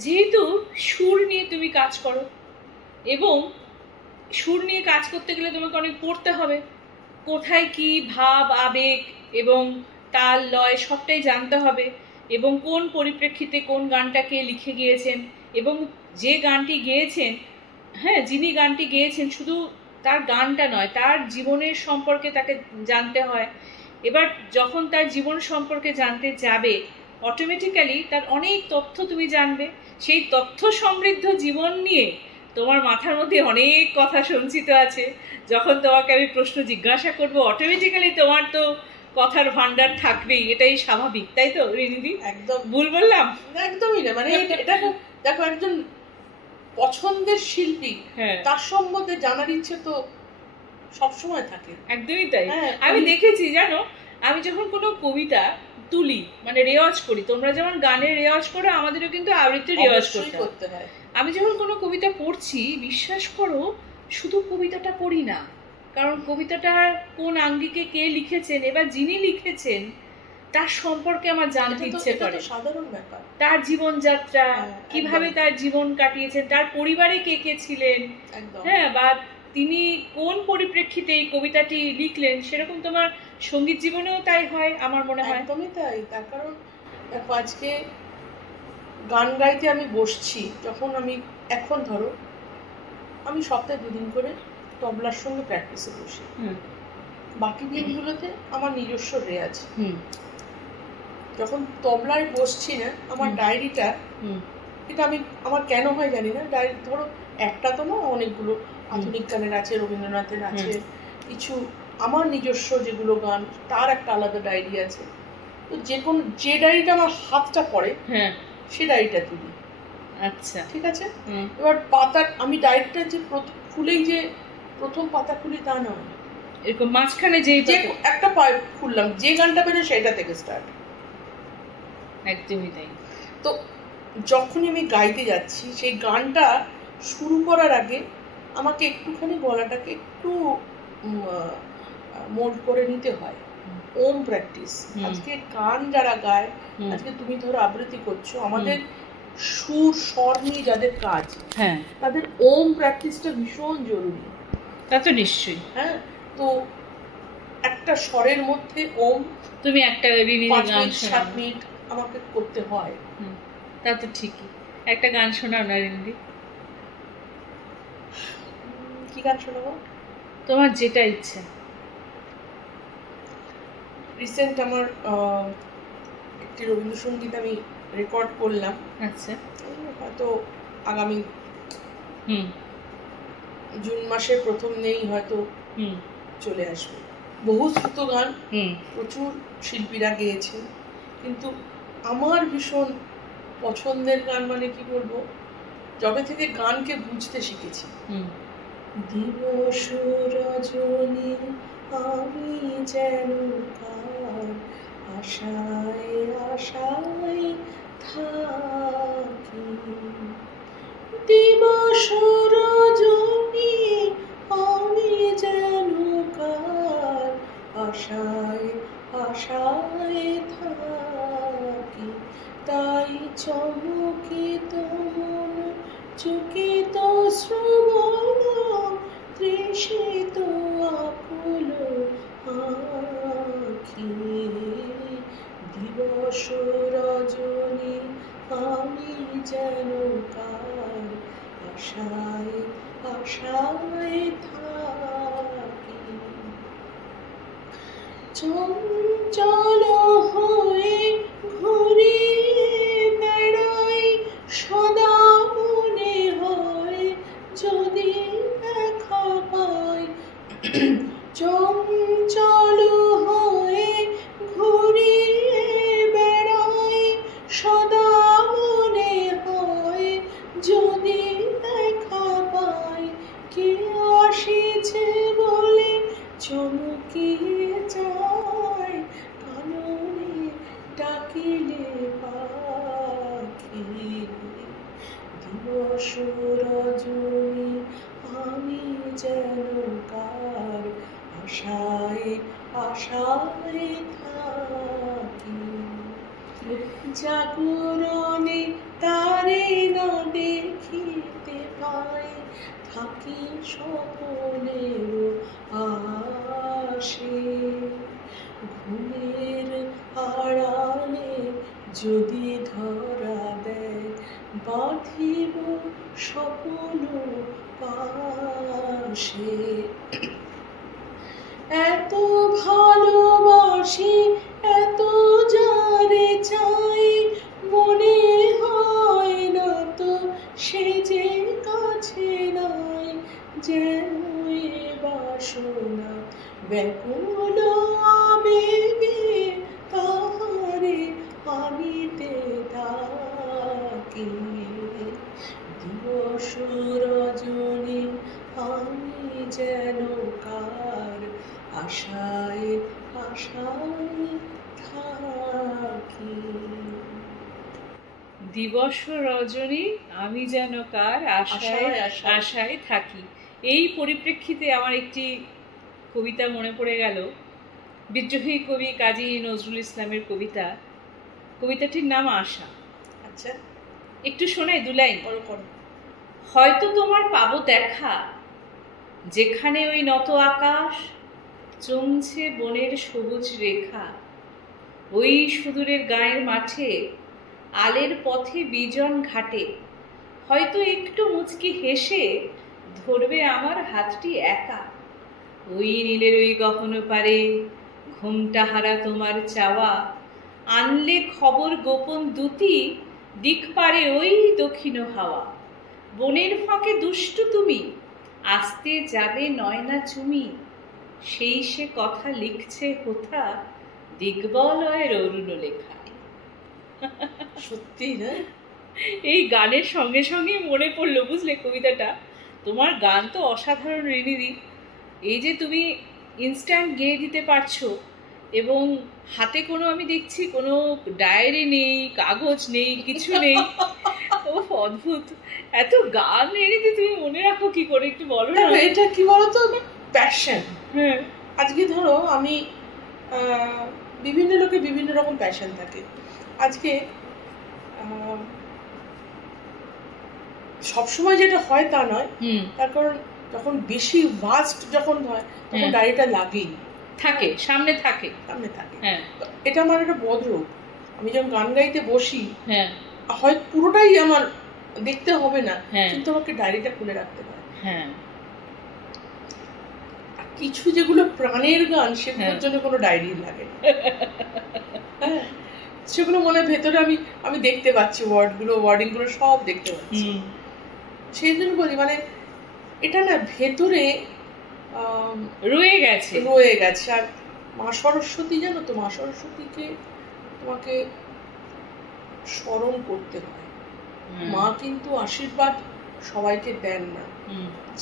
যেহেতু সুর নিয়ে তুমি কাজ করো, এবং সুর নিয়ে কাজ করতে গেলে তোমাকে অনেক পড়তে হবে, কোথায় কি ভাব, আবেগ এবং তাল লয় সবটাই জানতে হবে, এবং কোন পরিপ্রেক্ষিতে কোন গানটাকে লিখে গিয়েছেন, এবং যে গানটি গেয়েছেন, হ্যাঁ, যিনি গানটি গেয়েছেন, শুধু তার গানটা নয়, তার জীবনের সম্পর্কে তাকে জানতে হয়। এবার যখন তার জীবন সম্পর্কে জানতে যাবে, অটোমেটিক্যালি তার অনেক তথ্য তুমি জানবে। সেই তথ্য সমৃদ্ধ জীবন নিয়ে তোমার মাথার মধ্যে অনেক কথা সঞ্চিত আছে। যখন তোমাকে আমি প্রশ্ন জিজ্ঞাসা করবো, অটোমেটিক্যালি তোমার তো কথার ভান্ডার থাকবেই, এটাই স্বাভাবিক, তাই তো রিনিদি? একদম ভুল বললাম? একদমই না, মানে এটা দেখো, একজন পছন্দের শিল্পী, তার সম্বন্ধে জানার ইচ্ছে তো সবসময় থাকে। একদমই তাই। আমি দেখেছি, জানো, আমি যখন কোনো কবিতা তুলি, মানে রেওয়াজ করি, তোমরা যেমন গানের রেওয়াজ করো, আমাদেরও কিন্তু আবৃত্তির রেওয়াজ করতে হয়। আমি যখন কোনো কবিতা পড়ছি, বিশ্বাস করো, শুধু কবিতাটা পড়ি না, কারণ কবিতাটা কোন আঙ্গিকে কে লিখেছেন, এবার যিনি লিখেছেন তার সম্পর্কে আমার জানতে ইচ্ছে করে। সাধারণ ব্যাপার, তার জীবনযাত্রা, কিভাবে তার জীবন কাটিয়েছেন, তার পরিবারে কে কে ছিলেন, হ্যাঁ, বা তিনি কোন পরিপ্রেক্ষিতে এই কবিতাটি লিখলেন, সেরকম তোমার সঙ্গীত জীবনেও তাই হয় আমার মনে হয়। একদমই তাই। তার কারণ দেখো, আজকে গান গাইতে আমি বসছি, যখন আমি এখন ধরো আমি সপ্তাহে 2 দিন করে তবলার সঙ্গে প্র্যাকটিসে বসি, বাকি দিনগুলোতে আমার নিজস্ব রেয়াজ। যখন তবলায় বসছি না, আমার ডায়েরিটা, এটা আমি, আমার কেন হয় জানি না, ডায়েরি ধরো একটা তো না, অনেকগুলো আধুনিক গানের আছে, রবীন্দ্রনাথের আছে, কিছু আমার নিজস্ব যেগুলো গান, তার একটা আলাদা ডায়েরি আছে। তো যে ডায়েরিটা আমার হাতটা পড়ে, সে ডায়েরিটা তুলি। আচ্ছা, ঠিক আছে। এবার পাতা, আমি ডায়েরিটা যে খুলেই যে প্রথম পাতা খুলি তা নয়, এরকম মাঝখানে যে একটা খুললাম, যে গানটা বেরো সেটা থেকে স্টার্ট। একদমই তাই। তো যখনই আমি গাইতে যাচ্ছি, সেই গানটা শুরু করার আগে আমাকে একটুখানি গলাটাকে একটু মোল্ড করে নিতে হয়। ওম প্র্যাকটিস। আজকে গান যারা গায়, আজকে তুমি ধরো আবৃত্তি করছো, আমাদের সুর স্বর নিয়ে যাদের কাজ, হ্যাঁ, তাদের ওম প্র্যাকটিসটা ভীষণ জরুরি। তা তো নিশ্চয়ই। হ্যাঁ, তো একটা স্বরের মধ্যে ওম তুমি একটা 5-7 মিনিট আমাকে করতে হয়। তা তো ঠিকই। একটা গান শোনাও না রিন্দি। কি গান শোনাবো? তোমার যেটা ইচ্ছা। রিসেন্ট আমার একটি রবীন্দ্রসঙ্গীত আমি রেকর্ড করলাম। আচ্ছা। হয়তো আগামী জুন মাসের প্রথম নেই হয়তো চলে আসবে। বহুশ্রুত গান, প্রচুর শিল্পীরা গেয়েছেন, কিন্তু আমার ভীষণ পছন্দের গান, মানে কি বলবো, যবে থেকে গানকে বুঝতে শিখেছি। দিবস রজনী আমি যেন কার আশায় আশায় থাকি, দিবস রজনী আমি যেন কার আশায় আশায় থাকি, তাই চমকিত মন চকিত শ্রবণ তৃষিত আকুল আঁখি, দিবস রজনী আমি যেন কার আশায় আশায় থাকি, চঞ্চল হয়ে ঘুরিয়ে বেড়াই সদা, মনে হয় যদি দেখা পাই, চঞ্চল হয়ে ঘুরিয়ে বেড়াই সদা, মনে হয় যদি দেখা পাই, কে আসিছে বলে চমকিয়ে যায়, কাননে ডাকিলে পাখি, দিবস রজনী আমি যেন কার আশায় আশায় থাকি, জাগরণে তারে না দেখিতে পাই, থাকি স্বপনের আশে, ঘুমের আড়ালে যদি ধরা দেয়, বাঁধিব স্বপ্ন পাশে, এত ভালোবাসি এত যারে চাই, মনে হয় না তো সে যে কাছে নাই, যেন এ বাসনা ব্যাকুল আবেগে তাহারে আনিতে থাকি, দিবস রজনী আমি যেন কার আশায় আশায় থাকি, দিবস রজনী আমি যেন কার আশায় আশায় থাকি। এই পরিপ্রেক্ষিতে আমার একটি কবিতা মনে পড়ে গেল, বিদ্রোহী কবি কাজী নজরুল ইসলামের কবিতা। কবিতাটির নাম আশা। আচ্ছা, একটু শোনাই দু লাইন। হয়তো তোমার পাবো দেখা, যেখানে ওই নত আকাশ চমছে বনের সবুজ রেখা, ওই সুদূরের গায়ের মাঠে আলের পথে বিজন ঘাটে, হয়তো একটু মুচকি হেসে ধরবে আমার হাতটি একা, ওই নীলের ওই গহন পারে ঘুমটা হারা তোমার চাওয়া, আনলে খবর গোপন দুটি দিক পারে ওই দক্ষিণ হাওয়া, বনের ফাঁকে দুষ্টু তুমি আসতে যাবে নয়না চুমি, সেই সে কথা লিখছে কোথা দিগ্বলয়ের অরুণ লেখায়। সত্যি না? এই গানের সঙ্গে সঙ্গে মনে পড়লো, বুঝলে কবিতাটা। তোমার গান তো অসাধারণ রিনিদি। এই যে তুমি ইনস্ট্যান্ট গেয়ে দিতে পারছো, এবং হাতে কোনো আমি দেখছি কোনো ডায়েরি নেই, কাগজ নেই, কিছু নেই। ও অদ্ভুত, এত গান এনে তুমি মনে রাখো কি করে, একটু বলো না। এটা কি বলতো, প্যাশন। হ্যাঁ, আজকে ধরো আমি বিভিন্ন লোকের বিভিন্ন রকম প্যাশন থাকে। আজকে সবসময় যেটা হয় তা নয়, তার কারণ যখন বেশি ভাস্ট যখন হয় তখন ডায়েরিটা লাগেই থাকে, সামনে থাকে। হ্যাঁ, এটা আমার একটা বদরূপ। আমি যখন গান গাইতে বসি, হয় পুরোটাই আমার দেখতে হবে না, কিন্তু আমাকে ডায়েরিটা খুলে রাখতে হয়। কিছু যেগুলো প্রাণের গান, সেগুলোর জন্য কোনো ডায়েরি লাগে না। হ্যাঁ, সেগুলো মনে ভেতরে আমি দেখতে পাচ্ছি, ওয়ার্ডিং গুলো সব দেখতে পাচ্ছি। সেই জন্য বলি, মানে এটা না ভেতরে রয়ে গেছে। আর মা সরস্বতী, জানো তো, মা সরস্বতীকে তোমাকে স্মরণ করতে হয়। মা কিন্তু আশীর্বাদ সবাইকে দেন না।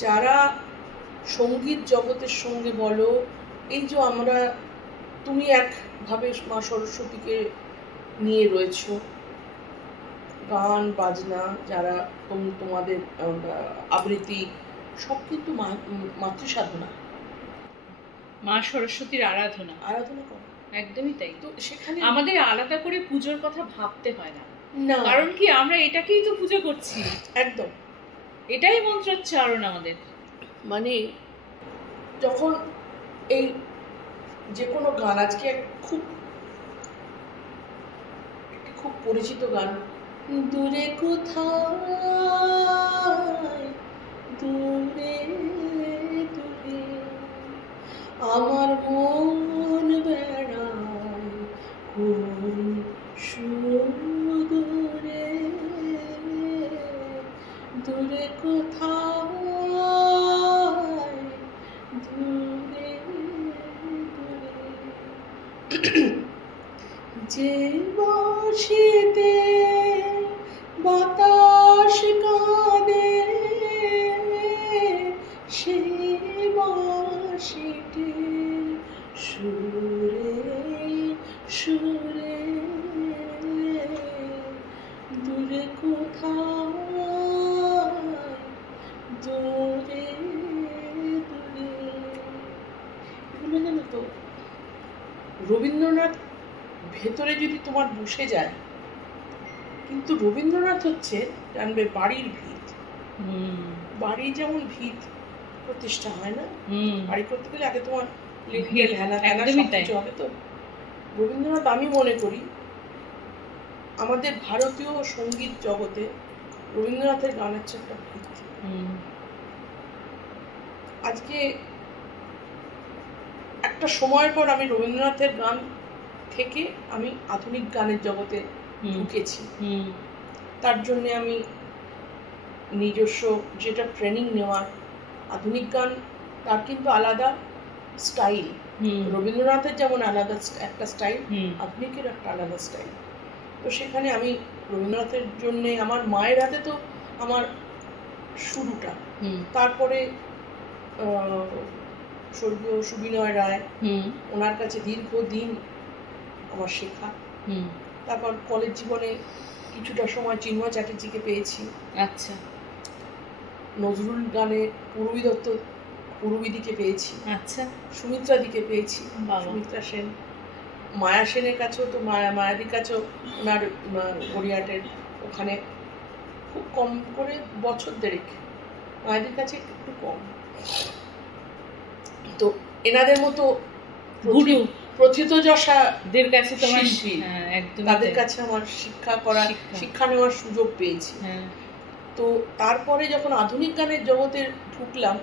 যারা সঙ্গীত জগতের সঙ্গে বলো, এই যে তুমি একভাবে মা সরস্বতীকে নিয়ে রয়েছো, গান বাজনা, যারা তোমাদের আবৃত্তি, সব কিন্তু মাতৃ সাধনা, মা সরস্বতীর আরাধনা করো। একদমই তাই। তো সেখানে আমাদের আলাদা করে পুজোর কথা ভাবতে হয় না, কারণ কি আমরা এটাকেই তো পুজো করছি। একদম, এটাই মন্ত্রোচ্চারণ আমাদের। মানে যখন এই যে কোনো গান, আজকে খুব পরিচিত গান, দূরে কোথায়, দূরে দূরে আমার মন বেড়ায় কোন সুদূরে, দূরে কোথায়, দূরে দূরে যে বাঁশিতে বাতাস কাঁদে, সে বাঁশিতে সুরে সুরে, দূরে কোথায়, দূরে দূরে। এগুলো জানো তো, রবীন্দ্রনাথ ভেতরে যদি তোমার বসে যায়, কিন্তু রবীন্দ্রনাথ হচ্ছে, জানবে, বাড়ির ভিত। বাড়ি যেমন ভিত প্রতিষ্ঠা হয় না, বাড়ি করতে গেলে আগে তোমার হবে। তো রবীন্দ্রনাথ, আমি মনে করি আমাদের ভারতীয় সঙ্গীত জগতে রবীন্দ্রনাথের গান হচ্ছে একটা ভিত। আজকে একটা সময়ের পর আমি রবীন্দ্রনাথের গান থেকে আমি আধুনিক গানের জগতে ঢুকেছি। তার জন্য আমি নিজস্ব যেটা ট্রেনিং নেওয়ার, আধুনিক গান তার কিন্তু আলাদা স্টাইল। রবীন্দ্রনাথের যেমন আলাদা একটা স্টাইল, আধুনিকের একটা আলাদা স্টাইল। তো সেখানে আমি রবীন্দ্রনাথের জন্য, আমার মায়ের হাতে তো আমার শুরুটা, তারপরে স্বর্গীয় সুবিনয় রায়, ওনার কাছে দীর্ঘদিন আমার শেখা। তারপর কলেজ জীবনে কিছুটা সময় চিন্ময় চ্যাটার্জিকে পেয়েছি। আচ্ছা। নজরুল গানে পূরবী দত্ত, পূরবীদিকে পেয়েছি। আচ্ছা। সুমিত্রা দিকে পেয়েছি, সুমিত্রা সেন। মায়া সেনের কাছেও তো, মায়াদির কাছেও, ওনার গড়িয়াটের ওখানে খুব কম করে বছর দেড়েক, মায়াদির কাছে একটু কম। তো এনাদের মতো গুরু প্রথিতযশাদের কাছে তোমার শিল্পী, তাদের কাছে আমার শিক্ষা নেওয়ার সুযোগ পেয়েছি। তো তারপরে যখন আধুনিক গানের জগতে ঢুকলাম,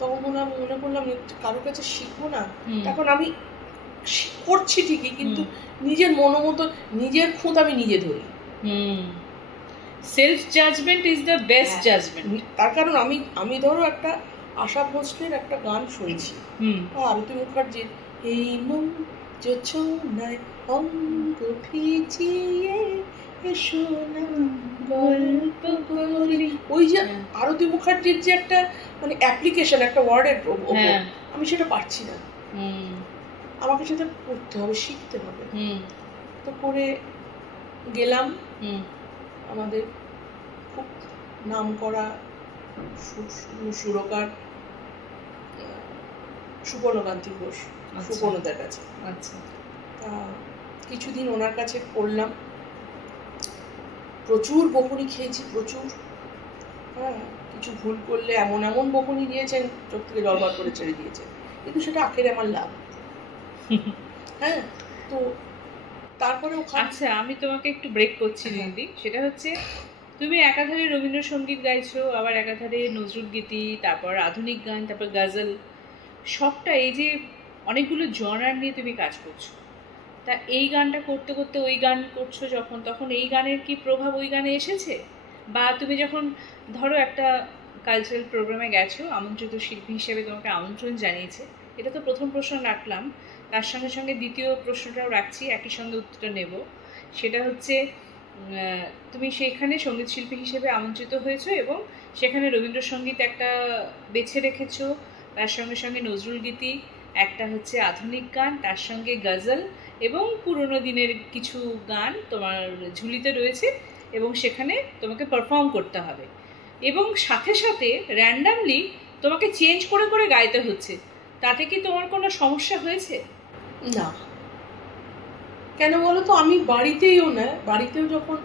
তখন মনে করলাম কারোর কাছে শিখবো না। তখন আমি করছি ঠিকই, কিন্তু নিজের মনোমতো, নিজের খুঁত আমি নিজে ধরি। Self judgement is the best judgement. তার কারণ আমি ধরো একটা আশা ভোসলের একটা গান শুনছি, আরতি মুখার্জির এই মন যোছনায় অঙ্গ ভিজিয়ে এসো না গল্প করি, ওই যে আরতি মুখার্জির যে একটা মানে অ্যাপ্লিকেশন, একটা ওয়ার্ডের, আমি সেটা পারছি না, আমাকে সেটা করতে হবে, শিখতে হবে। তো করে গেলাম আমাদের খুব নাম করা সুরকার সুপর্ণকান্তি ঘোষ, সুপর্ণদার কাছে। আচ্ছা, তা কিছুদিন ওনার কাছে করলাম, প্রচুর বকুনি খেয়েছি, প্রচুর। হ্যাঁ, কিছু ভুল করলে এমন এমন বকুনি দিয়েছেন, চোখ থেকে জল বার করে ছেড়ে দিয়েছেন, কিন্তু সেটা আখেরে আমার লাভ। হ্যাঁ, তো তারপরে আচ্ছা, আমি তোমাকে একটু ব্রেক করছি দিদি। সেটা হচ্ছে তুমি একাধারে রবীন্দ্রসঙ্গীত গাইছো, আবার একাধারে নজরুল গীতি, তারপর আধুনিক গান, তারপর গজল, সবটা এই যে অনেকগুলো জনার নিয়ে তুমি কাজ করছো। তা এই গানটা করতে করতে ওই গান করছো যখন, তখন এই গানের কি প্রভাব ওই গানে এসেছে? বা তুমি যখন ধরো একটা কালচারাল প্রোগ্রামে গেছো, আমন্ত্রিত শিল্পী হিসেবে তোমাকে আমন্ত্রণ জানিয়েছে, এটা তো প্রথম প্রশ্ন রাখলাম, তার সঙ্গে সঙ্গে দ্বিতীয় প্রশ্নটাও রাখছি, একই সঙ্গে উত্তরটা নেব। সেটা হচ্ছে তুমি সেখানে সঙ্গীত শিল্পী হিসেবে আমন্ত্রিত হয়েছো এবং সেখানে রবীন্দ্রসঙ্গীত একটা বেছে রেখেছো, তার সঙ্গে সঙ্গে নজরুল গীতি, একটা হচ্ছে আধুনিক গান, তার সঙ্গে গজল এবং পুরোনো দিনের কিছু গান তোমার ঝুলিতে রয়েছে এবং সেখানে তোমাকে পারফর্ম করতে হবে এবং সাথে সাথে র্যান্ডামলি তোমাকে চেঞ্জ করে করে গাইতে হচ্ছে। তাতে কি তোমার কোনো সমস্যা হয়েছে? না, কেন বলো তো, আমি বাড়িতেও না, বাড়িতেও যখন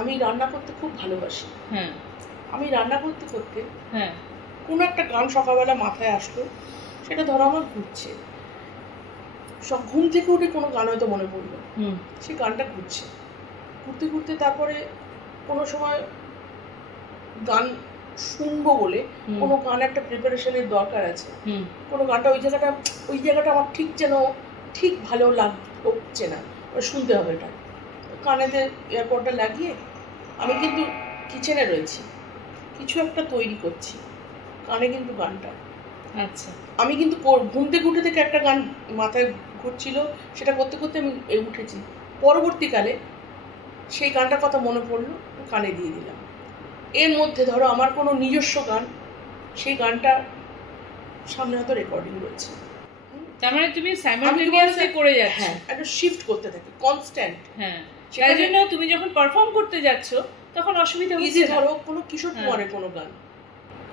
আমি রান্না করতে খুব ভালোবাসি। হ্যাঁ, আমি রান্না করতে করতে হ্যাঁ, কোনো একটা গান সকালবেলা মাথায় আসলো, সেটা ধরো আমার ঘুরছে, ঘুম থেকে উঠে কোনো গান হয়তো মনে পড়লো, সেই গানটা ঘুরছে, ঘুরতে ঘুরতে তারপরে কোনো সময় গান শুনবো বলে কোনো গান একটা প্রিপারেশনের দরকার আছে, কোনো গানটা ওই জায়গাটা আমার ঠিক যেন ঠিক ভালো লাগছে না, শুনতে হবে এটা, কানেতে এয়ারপডটা লাগিয়ে আমি কিন্তু কিচেনে রয়েছি, কিছু একটা তৈরি করছি, কানে কিন্তু গানটা। আচ্ছা, আমি কিন্তু ঘুম থেকে উঠে থেকে একটা গান মাথায় ঘুরছিল, সেটা করতে করতে আমি উঠেছি, পরবর্তীকালে সেই গানটার কথা মনে পড়লো, কানে দিয়ে দিলাম। এর মধ্যে ধরো আমার কোনো নিজস্ব গান, সেই গানটা সামনে হয়তো রেকর্ডিং রয়েছে, তার মানে তুমি সাইমালটেনিয়াসলি করে যাচ্ছ। হ্যাঁ, একটা শিফট করতে থাকি কনস্ট্যান্ট। হ্যাঁ, সেই জন্য তুমি যখন পারফর্ম করতে যাচ্ছ তখন অসুবিধা হচ্ছে না। ধরো কোনো কিশোর কুমারের কোনো গান,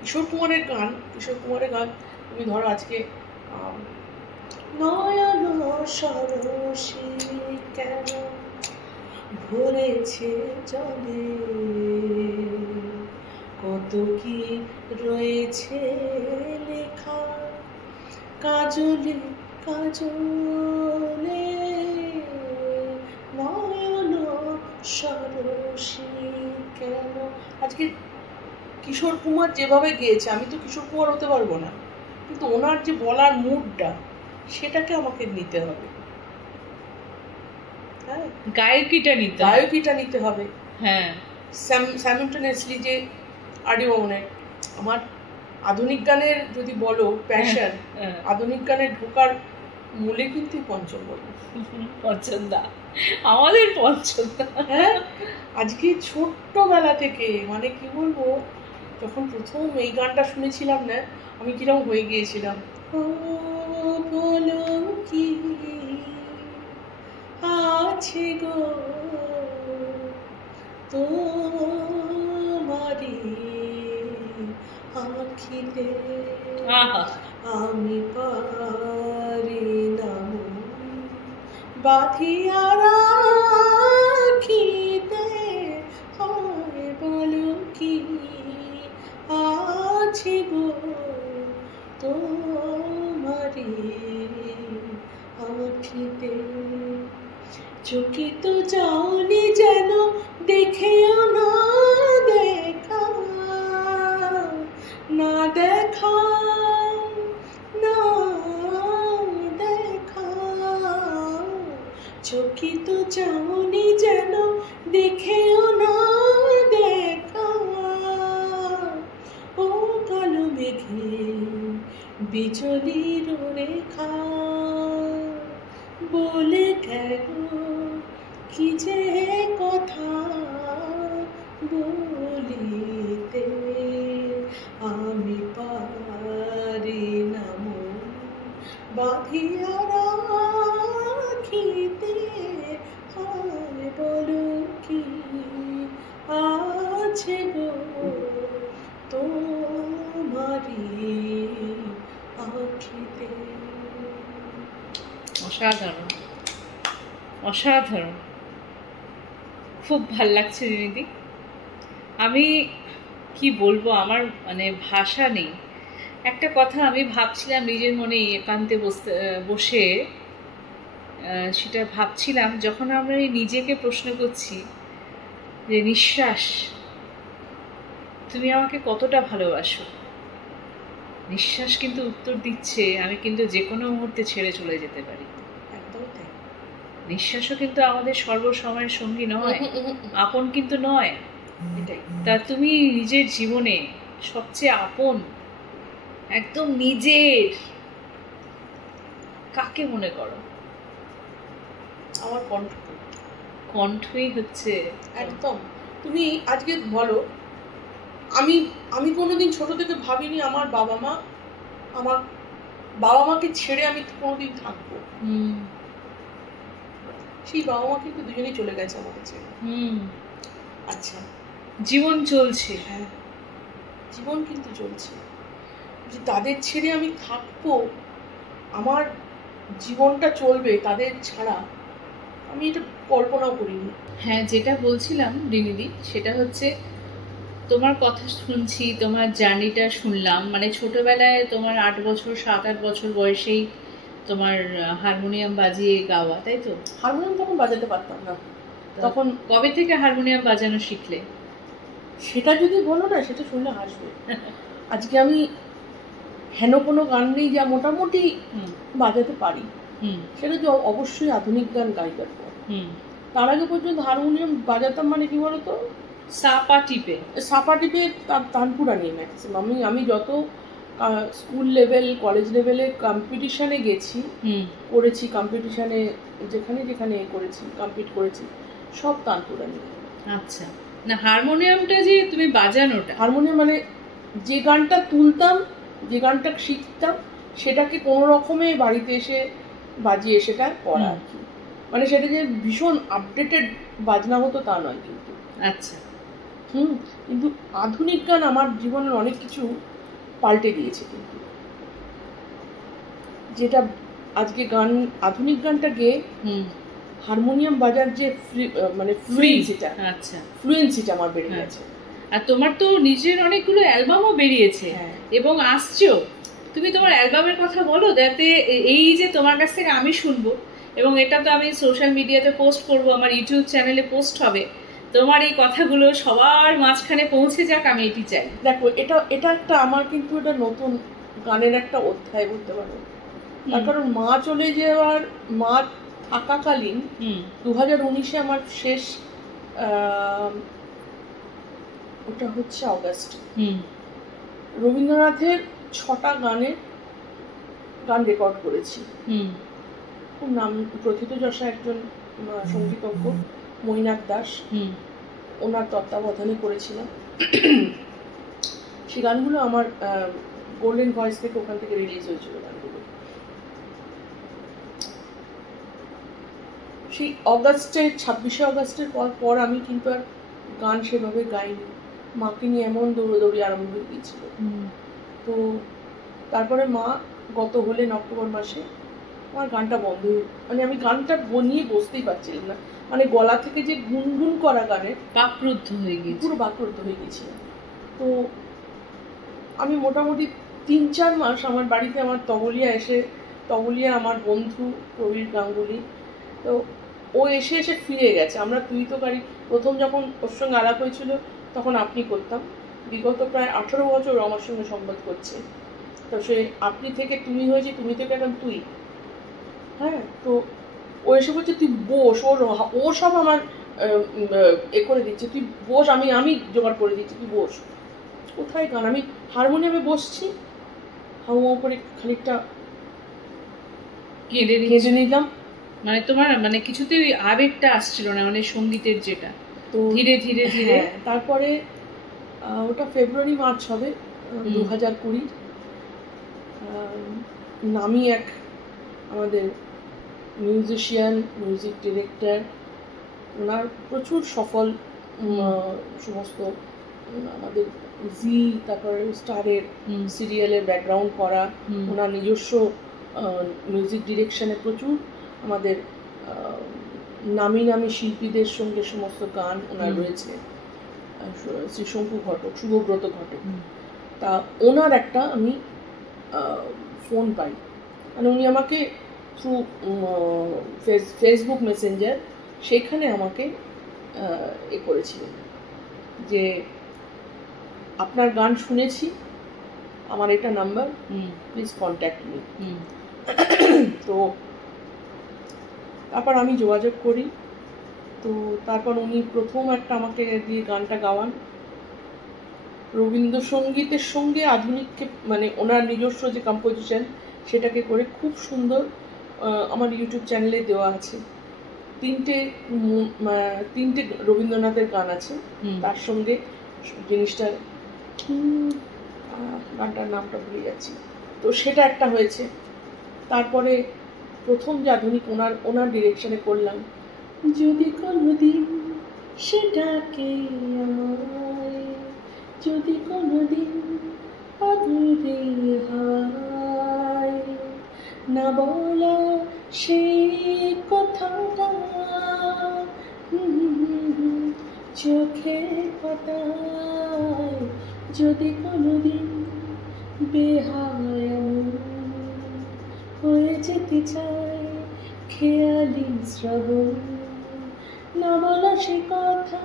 কিশোর কুমারের গান তুমি ধরো আজকে নয়ন সরসী কেন ভরেছে জলে, কত কি রয়েছে লেখা কাজলে কাজলে, নয়ন সরসী কেন। আজকে কিশোর কুমার যেভাবে গেয়েছে, আমি তো কিশোর কুমার হতে পারবো না, কিন্তু ওনার যে বলার মুডটা, সেটাকে আমাকে নিতে হবে। হ্যাঁ, গায়কিটা নিতে হবে। হ্যাঁ, সাইমultaneously যে আরডি বর্মনের, আমার আধুনিক গানের যদি বলো প্যাশন, আধুনিক গানে ঢোকার মূলে কিন্তু পঞ্চমদা, আমাদের পঞ্চমদা। হ্যাঁ, আজকে ছোট্টবেলা থেকে, মানে কি বলবো, যখন প্রথম এই গানটা শুনেছিলাম না, আমি কিরকম হয়ে গিয়েছিলাম, ও বলো কি আছে গো তোমারি আঁখিতে, আমি পারি না বাঁধিয়া রাখিতে, হয় বলো কি আছে গো তোমারি আঁখিতে, চকিত যাওনি যেন দেখেও না দেখা, না দেখা না দেখা, চকিত যাওনি যেন দেখেও না দেখা, ও কালো মেঘে বিজলির রেখা, বলে গেল কি যে কথা বলিতে, আমি পারি আছে গো তোমারি আঁখিতে। অসাধারণ, অসাধারণ, খুব ভাল লাগছে দিদি। আমি কি বলবো, আমার মানে ভাষা নেই। একটা কথা আমি ভাবছিলাম নিজের মনে একান্তে বসে সেটা ভাবছিলাম, যখন আমরা নিজেকে প্রশ্ন করছি যে নিঃশ্বাস, তুমি আমাকে কতটা ভালোবাসো, নিঃশ্বাস কিন্তু উত্তর দিচ্ছে আমি কিন্তু যে কোনো মুহূর্তে ছেড়ে চলে যেতে পারি। একদম তাই। নিঃশ্বাসও কিন্তু আমাদের সর্বসময়ের সঙ্গী নয়, আপন কিন্তু নয়। এটাই। তা তুমি নিজের জীবনে সবচেয়ে আপন, একদম নিজের কাকে মনে করো? আমার কণ্ঠ। কণ্ঠই হচ্ছে একদম। তুমি আজকে বলো, আমি আমি কোনোদিন ছোট থেকে ভাবিনি আমার বাবা মাকে ছেড়ে আমি কোনোদিন থাকবো। সেই বাবা মা কিন্তু দুজনেই চলে গেছে আমাকে ছেড়ে। আচ্ছা, জীবন চলছে। হ্যাঁ, জীবন কিন্তু চলছে। যে তাদের ছেড়ে আমি থাকবো, আমার জীবনটা চলবে তাদের ছাড়া, আমি এটা কল্পনাও করিনি। হ্যাঁ, যেটা বলছিলাম দিদি, সেটা হচ্ছে তোমার কথা শুনছি, তোমার জার্নিটা শুনলাম। মানে ছোটবেলায় তোমার 7-8 বছর বয়সেই তোমার হারমোনিয়াম বাজিয়ে গাওয়া, তাই তো? হারমোনিয়াম তখন বাজাতে পারতাম না। তখন কবে থেকে হারমোনিয়াম বাজানো শিখলে? সেটা যদি বলো না, সেটা শুনলে হাসবে। আজকে আমি হেন কোনো গান নেই যা মোটামুটি বাজাতে পারি, সেটা যে অবশ্যই আধুনিক গান গাই করবো। তার আগে পর্যন্ত হারমোনিয়াম বাজাতাম মানে কি বলতো, সাপা টিপে তানপুরা নিয়ে ম্যাক্সিমাম। আমি যত স্কুল লেভেল, কলেজ লেভেলে কম্পিটিশনে গেছি, করেছি, কম্পিটিশনে যেখানে যেখানে করেছি, কম্পিট করেছি, সব তানপুরা নিয়ে। আচ্ছা, না হারমোনিয়ামটা যে তুমি বাজানোটা, হারমোনিয়াম মানে যে গানটা তুলতাম, যে গানটা শিখতাম, সেটাকে কোনো রকমে বাড়িতে এসে বাজিয়ে সেটা করা আর কি। মানে সেটা যে ভীষণ আপডেটেড বাজনা হতো তা নয় কিন্তু। আচ্ছা। কিন্তু আধুনিক গান আমার জীবনের অনেক কিছু পাল্টে দিয়েছে কিন্তু। যেটা আজকে গান, আধুনিক গানটা গেয়ে হারমোনিয়াম বাজার যে মানে ফ্লুয়েন্সিটা, আচ্ছা, ফ্লুয়েন্সিটা আমার বেড়ে গেছে। আর তোমার তো নিজের অনেকগুলো অ্যালবামও বেরিয়েছে এবং আসছেও। তুমি তোমার অ্যালবামের কথা বলো, যাতে এই যে তোমার কাছ থেকে আমি শুনবো, এবং এটা তো আমি সোশ্যাল মিডিয়াতে পোস্ট করব, আমার ইউটিউব চ্যানেলে পোস্ট হবে, তোমার এই কথাগুলো সবার মাঝখানে পৌঁছে যাক, আমি এটি চাই। দেখো, এটা একটা আমার কিন্তু এটা নতুন গানের একটা অধ্যায় বলতে পারো। তার কারণ মা চলে যাওয়ার, মা থাকাকালীন 2019-এ আমার শেষ, ওটা হচ্ছে অগাস্ট, রবীন্দ্রনাথের 6টা গান রেকর্ড করেছি। খুব নাম প্রথিতযশা একজন সঙ্গীতজ্ঞ মৈনাক দাস, ওনার তত্ত্বাবধানে করেছিলাম। সেই গানগুলো আমার গোল্ডেন ভয়েস থেকে, ওখান থেকে রিলিজ হয়েছিল গানগুলো। সেই অগাস্টে, 26শে অগাস্টের পর আমি কিন্তু আর গান সেভাবে গাইনি। মাকে নিয়ে এমন দৌড়াদৌড়ি আরম্ভ হয়ে গিয়েছিল। তো তারপরে মা গত হলেন অক্টোবর মাসে, আমার গানটা বন্ধ হয়ে, মানে আমি গানটা নিয়ে বসতেই পারছিলাম না। মানে গলা থেকে যে গুনগুন করা গানের বাকরুদ্ধ হয়ে গিয়েছে, পুরো বাকরুদ্ধ হয়ে গেছিলাম। তো আমি মোটামুটি 3-4 মাস আমার বাড়িতে, আমার তবলিয়া আমার বন্ধু প্রবীর গাঙ্গুলি, তো ও এসে ফিরে গেছে। আমরা তুই তো গাড়ি প্রথম যখন ওর সঙ্গে আলাপ হয়েছিল তখন আপনি করতাম, বিগত প্রায় 18 বছর আমার সঙ্গে সংবাদ করছে। তো সে আপনি থেকে তুমি হয়েছে, তুমি থেকে এখন তুই। হ্যাঁ, তো ও এসে বলছে তুই বস, ও সব আমার এ করে দিচ্ছে, তুই বস, আমি জোগাড় করে দিচ্ছি, তুই বস। কোথায় গান, আমি হারমোনিয়ামে বসছি, হাউ করে খানিকটা কেঁদে নিলাম। মানে তোমার মানে কিছুতেই আবেগটা আসছিল না, মানে সঙ্গীতের যেটা, তো ধীরে ধীরে ধীরে। তারপরে ওটা ফেব্রুয়ারি মার্চ হবে 2020। নামি এক আমাদের মিউজিশিয়ান, মিউজিক ডিরেক্টর, ওনার প্রচুর সফল সমস্ত আমাদের জি, তারপরে স্টারের সিরিয়ালের ব্যাকগ্রাউন্ড করা, ওনার নিজস্ব মিউজিক ডিরেকশনে প্রচুর আমাদের নামি নামি শিল্পীদের সঙ্গে সমস্ত গান ওনার রয়েছে, শ্রী শঙ্কু ঘটক, শুভব্রত ঘটক। তা ওনার একটা আমি ফোন পাই, মানে উনি আমাকে থ্রু ফেসবুক মেসেঞ্জার সেখানে আমাকে এ করেছিলেন যে আপনার গান শুনেছি, আমার এটা নাম্বার, প্লিজ কন্ট্যাক্ট মি। তো তারপর আমি যোগাযোগ করি। তো তারপর উনি প্রথম একটা আমাকে দিয়ে গানটা গাওয়ান, রবীন্দ্রসঙ্গীতের সঙ্গে আধুনিককে, মানে ওনার নিজস্ব যে কম্পোজিশন সেটাকে করে খুব সুন্দর। আমার ইউটিউব চ্যানেলে দেওয়া আছে, তিনটে রবীন্দ্রনাথের গান আছে, তার সঙ্গে জিনিসটা গানটার নামটা ভুলে যাচ্ছি। তো সেটা একটা হয়েছে। তারপরে প্রথম যে আধুনিক ওনার ডিরেকশনে করলাম, যদি কোনোদিন সেটাকে আমায়, যদি কোনোদিন আদুরে হাওয়ায় না বলা সেই কথাটা চোখের পাতায়, যদি কোনোদিন বেহায়া হয়ে যেতে চায় খেয়ালি শ্রাবণ, না বলা সে কথা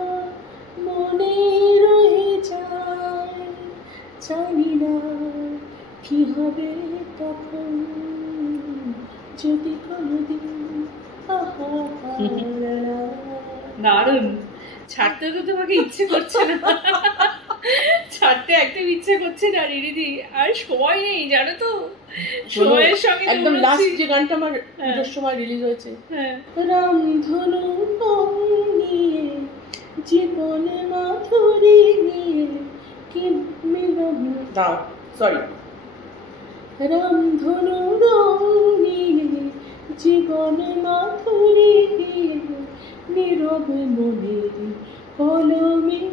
মনে রয়ে যায়, জানি না কি হবে তখন, যদি কোনোদিন দারুণ। ছাড়তে তো তোমাকে ইচ্ছে করছে না, ছাড়তে একদম ইচ্ছে করছে না রিরিদি, আর সময় নেই জানো তো, সময়ের সঙ্গে একদম লাস্ট যে গানটা আমার পুজোর সময় রিলিজ হয়েছে, রামধনু নিয়ে জীবনে মাধুরী নিয়ে কি মিলন, দাও সরি, রামধনু নিয়ে জীবনে মাধুরী নিয়ে নীরবে মনের কলমে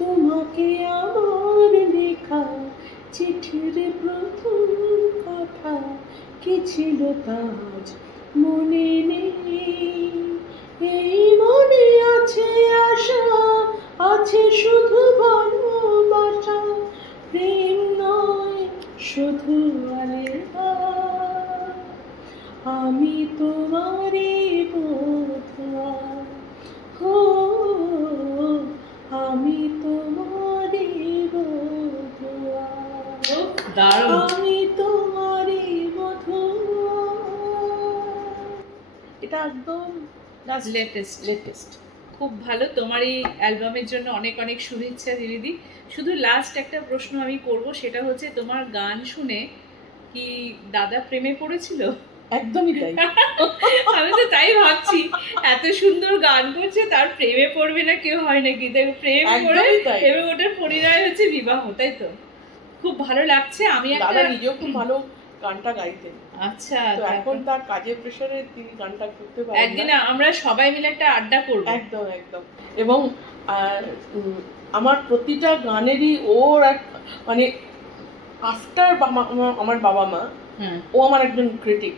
তোমাকে আমার লেখা চিঠির প্রথম কথা কি ছিল তাজ মনে নেই, এই মনে আছে আশা, আছে শুধু ভালোবাসা, প্রেম নয় শুধু আলেখা, আমি তোমারই বোধা, হো আমি তোমারই বোধা, আমি তোমারই বোধা। এটা একদম লেটেস্ট। খুব ভালো। তোমার এই অ্যালবামের জন্য অনেক অনেক শুভেচ্ছা দিদি। শুধু লাস্ট একটা প্রশ্ন আমি করব, সেটা হচ্ছে তোমার গান শুনে কি দাদা প্রেমে পড়েছিল? একদমই তাই। আমি তো তাই ভাবছি, এত সুন্দর গান করছে, তার প্রেমে পড়বে না কেউ হয় নাকি? দেখো, প্রেম করে এবং ওটার পরিণয় হচ্ছে বিবাহ, তাই তো? খুব ভালো লাগছে। আমি দাদা নিজেও খুব ভালো গানটা গাইতেন। আচ্ছা, তো এখন তার কাজের প্রেসারে তিনি গানটা করতে পারেন। একদিন আমরা সবাই মিলে একটা আড্ডা করব। একদম একদম। এবং আমার প্রতিটা গানেরই ওর এক, মানে আফটার আমার বাবা মা, ও আমার একজন ক্রিটিক।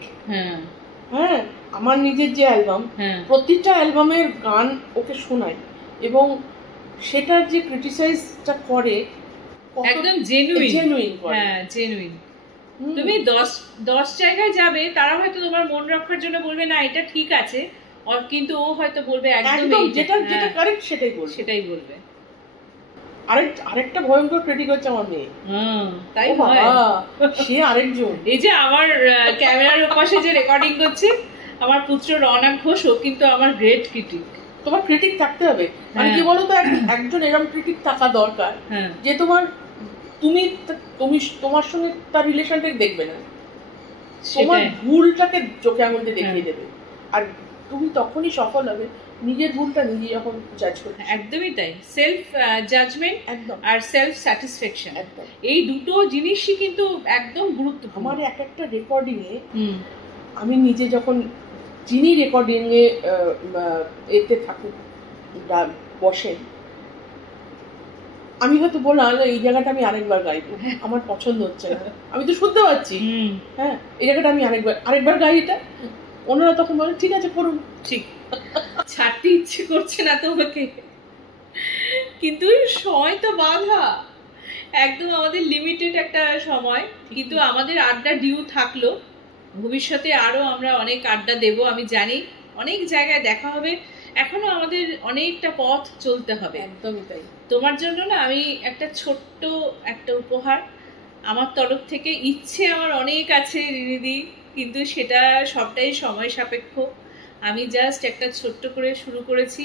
হ্যাঁ, আমার নিজের যে অ্যালবাম, প্রতিটা অ্যালবামের গান ওকে শোনাই, এবং সেটার যে ক্রিটিসাইজটা করে একদম জেনুইন করে। হ্যাঁ, জেনুইন। তুমি 10 জায়গায় যাবে, তারা হয়তো তোমার মন রক্ষার জন্য বলবে না এটা ঠিক আছে, কিন্তু ও হয়তো বলবে একদম যেটা কারেক্ট সেটাই বলবে। আরেকটা ভয়ঙ্কর ক্রিটিক হচ্ছে আমার মেয়ে। তাই হয়, সে আরেকজন। এই যে আমার ক্যামেরার ওপাশে যে রেকর্ডিং করছে আমার পুত্র রওনাক ঘোষ, ও কিন্তু আমার গ্রেট ক্রিটিক। তোমার ক্রিটিক থাকতে হবে, মানে কি বলতো, একজন এরকম ক্রিটিক থাকা দরকার যে তোমার সঙ্গে তার রিলেশনটা দেখবে না, তোমার ভুলটাকে চোখে আঙুল দিয়ে দেখিয়ে দেবে, আর তুমি তখনই সফল হবে নিজের ভুলটা নিজে যখন জাজ করবে। একদমই তাই। সেলফ জাজমেন্ট আর সেলফ স্যাটিসফ্যাকশন, এই দুটো জিনিসই কিন্তু একদম গুরুত্বপূর্ণ। আমার একটা রেকর্ডিং এ আমি নিজে যখন যিনি রেকর্ডিং এ এতে থাকুক বসেন, আমি হয়তো বললাম এই জায়গাটা আমি আরেকবার গাইবো, আমার পছন্দ হচ্ছে না, আমি তো শুনতে পাচ্ছি, হ্যাঁ এই জায়গাটা আমি আরেকবার গাই, এটা ওনারা তখন বলে ঠিক আছে করুন। ঠিক, ছাড়তে ইচ্ছে করছে না তোমাকে, কিন্তু সময় তো বাঁধা, একদম আমাদের লিমিটেড একটা সময়, কিন্তু আমাদের আড্ডা ডিউ থাকলো, ভবিষ্যতে আরো আমরা অনেক আড্ডা দেব, আমি জানি অনেক জায়গায় দেখা হবে, এখনো আমাদের অনেকটা পথ চলতে হবে। একদমই তাই। তোমার জন্য না আমি একটা ছোট্ট একটা উপহার আমার তরফ থেকে, ইচ্ছে আমার অনেক আছে রিনিদি, কিন্তু সেটা সবটাই সময় সাপেক্ষ। আমি জাস্ট একটা ছোট্ট করে শুরু করেছি,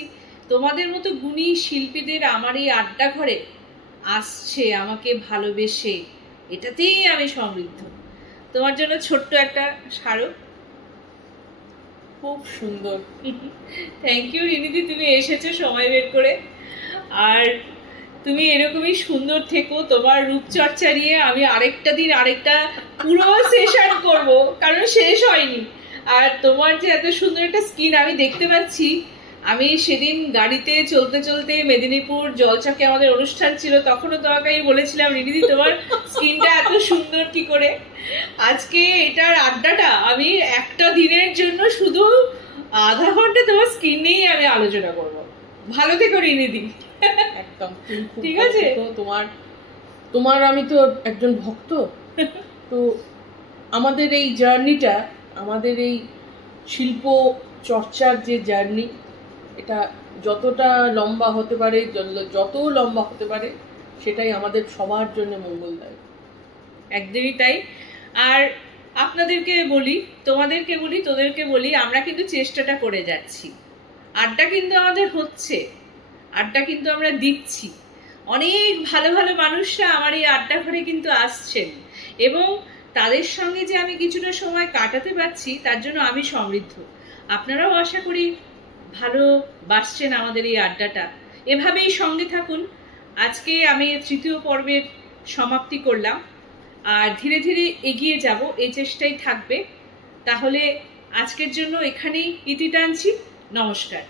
তোমাদের মতো গুণী শিল্পীদের আমার এই আড্ডা ঘরে আসছে আমাকে ভালোবেসে, এটাতেই আমি সমৃদ্ধ। তোমার জন্য ছোট্ট একটা স্মারক। খুব সুন্দর। থ্যাংক ইউ রিনিদি, তুমি এসেছো সময় বের করে, আর তুমি এরকমই সুন্দর থেকো, তোমার রূপচর্চা নিয়ে আমি আরেকটা দিন আরেকটা পুরো সেশন করব, কারণ শেষ হয়নি। আর তোমার যে এত সুন্দর একটা স্কিন আমি দেখতে পাচ্ছি, আমি সেদিন গাড়িতে চলতে চলতে মেদিনীপুর জলচকে আমাদের অনুষ্ঠান ছিল, তখনও তোমাকে আমি বলেছিলাম রিনিদি তোমার স্কিনটা এত সুন্দর কি করে। আজকে এটার আড্ডাটা আমি একটা দিনের জন্য শুধু আধা ঘন্টা তোমার স্কিন নিয়েই আমি আলোচনা করব। ভালো থেকো রিনিদি। একদম ঠিক আছে। তোমার আমি তো একজন ভক্ত, তো আমাদের এই জার্নিটা, আমাদের এই শিল্প চর্চার যে জার্নি, এটা যতটা লম্বা হতে পারে, যত লম্বা হতে পারে, সেটাই আমাদের সবার জন্য মঙ্গলদায়ক। একদমই তাই। আর আপনাদেরকে বলি, তোমাদেরকে বলি, তোদেরকে বলি, আমরা কিন্তু চেষ্টাটা করে যাচ্ছি, আড্ডা কিন্তু আমাদের হচ্ছে, আড্ডা কিন্তু আমরা দিচ্ছি, অনেক ভালো ভালো মানুষরা আমার এই আড্ডা ঘরে কিন্তু আসছেন, এবং তাদের সঙ্গে যে আমি কিছুটা সময় কাটাতে পারছি তার জন্য আমি সমৃদ্ধ। আপনারাও আশা করি ভালোবাসছেন আমাদের এই আড্ডাটা, এভাবেই সঙ্গে থাকুন। আজকে আমি তৃতীয় পর্বের সমাপ্তি করলাম, আর ধীরে ধীরে এগিয়ে যাব, এই চেষ্টাই থাকবে। তাহলে আজকের জন্য এখানেই ইতি টানছি। নমস্কার।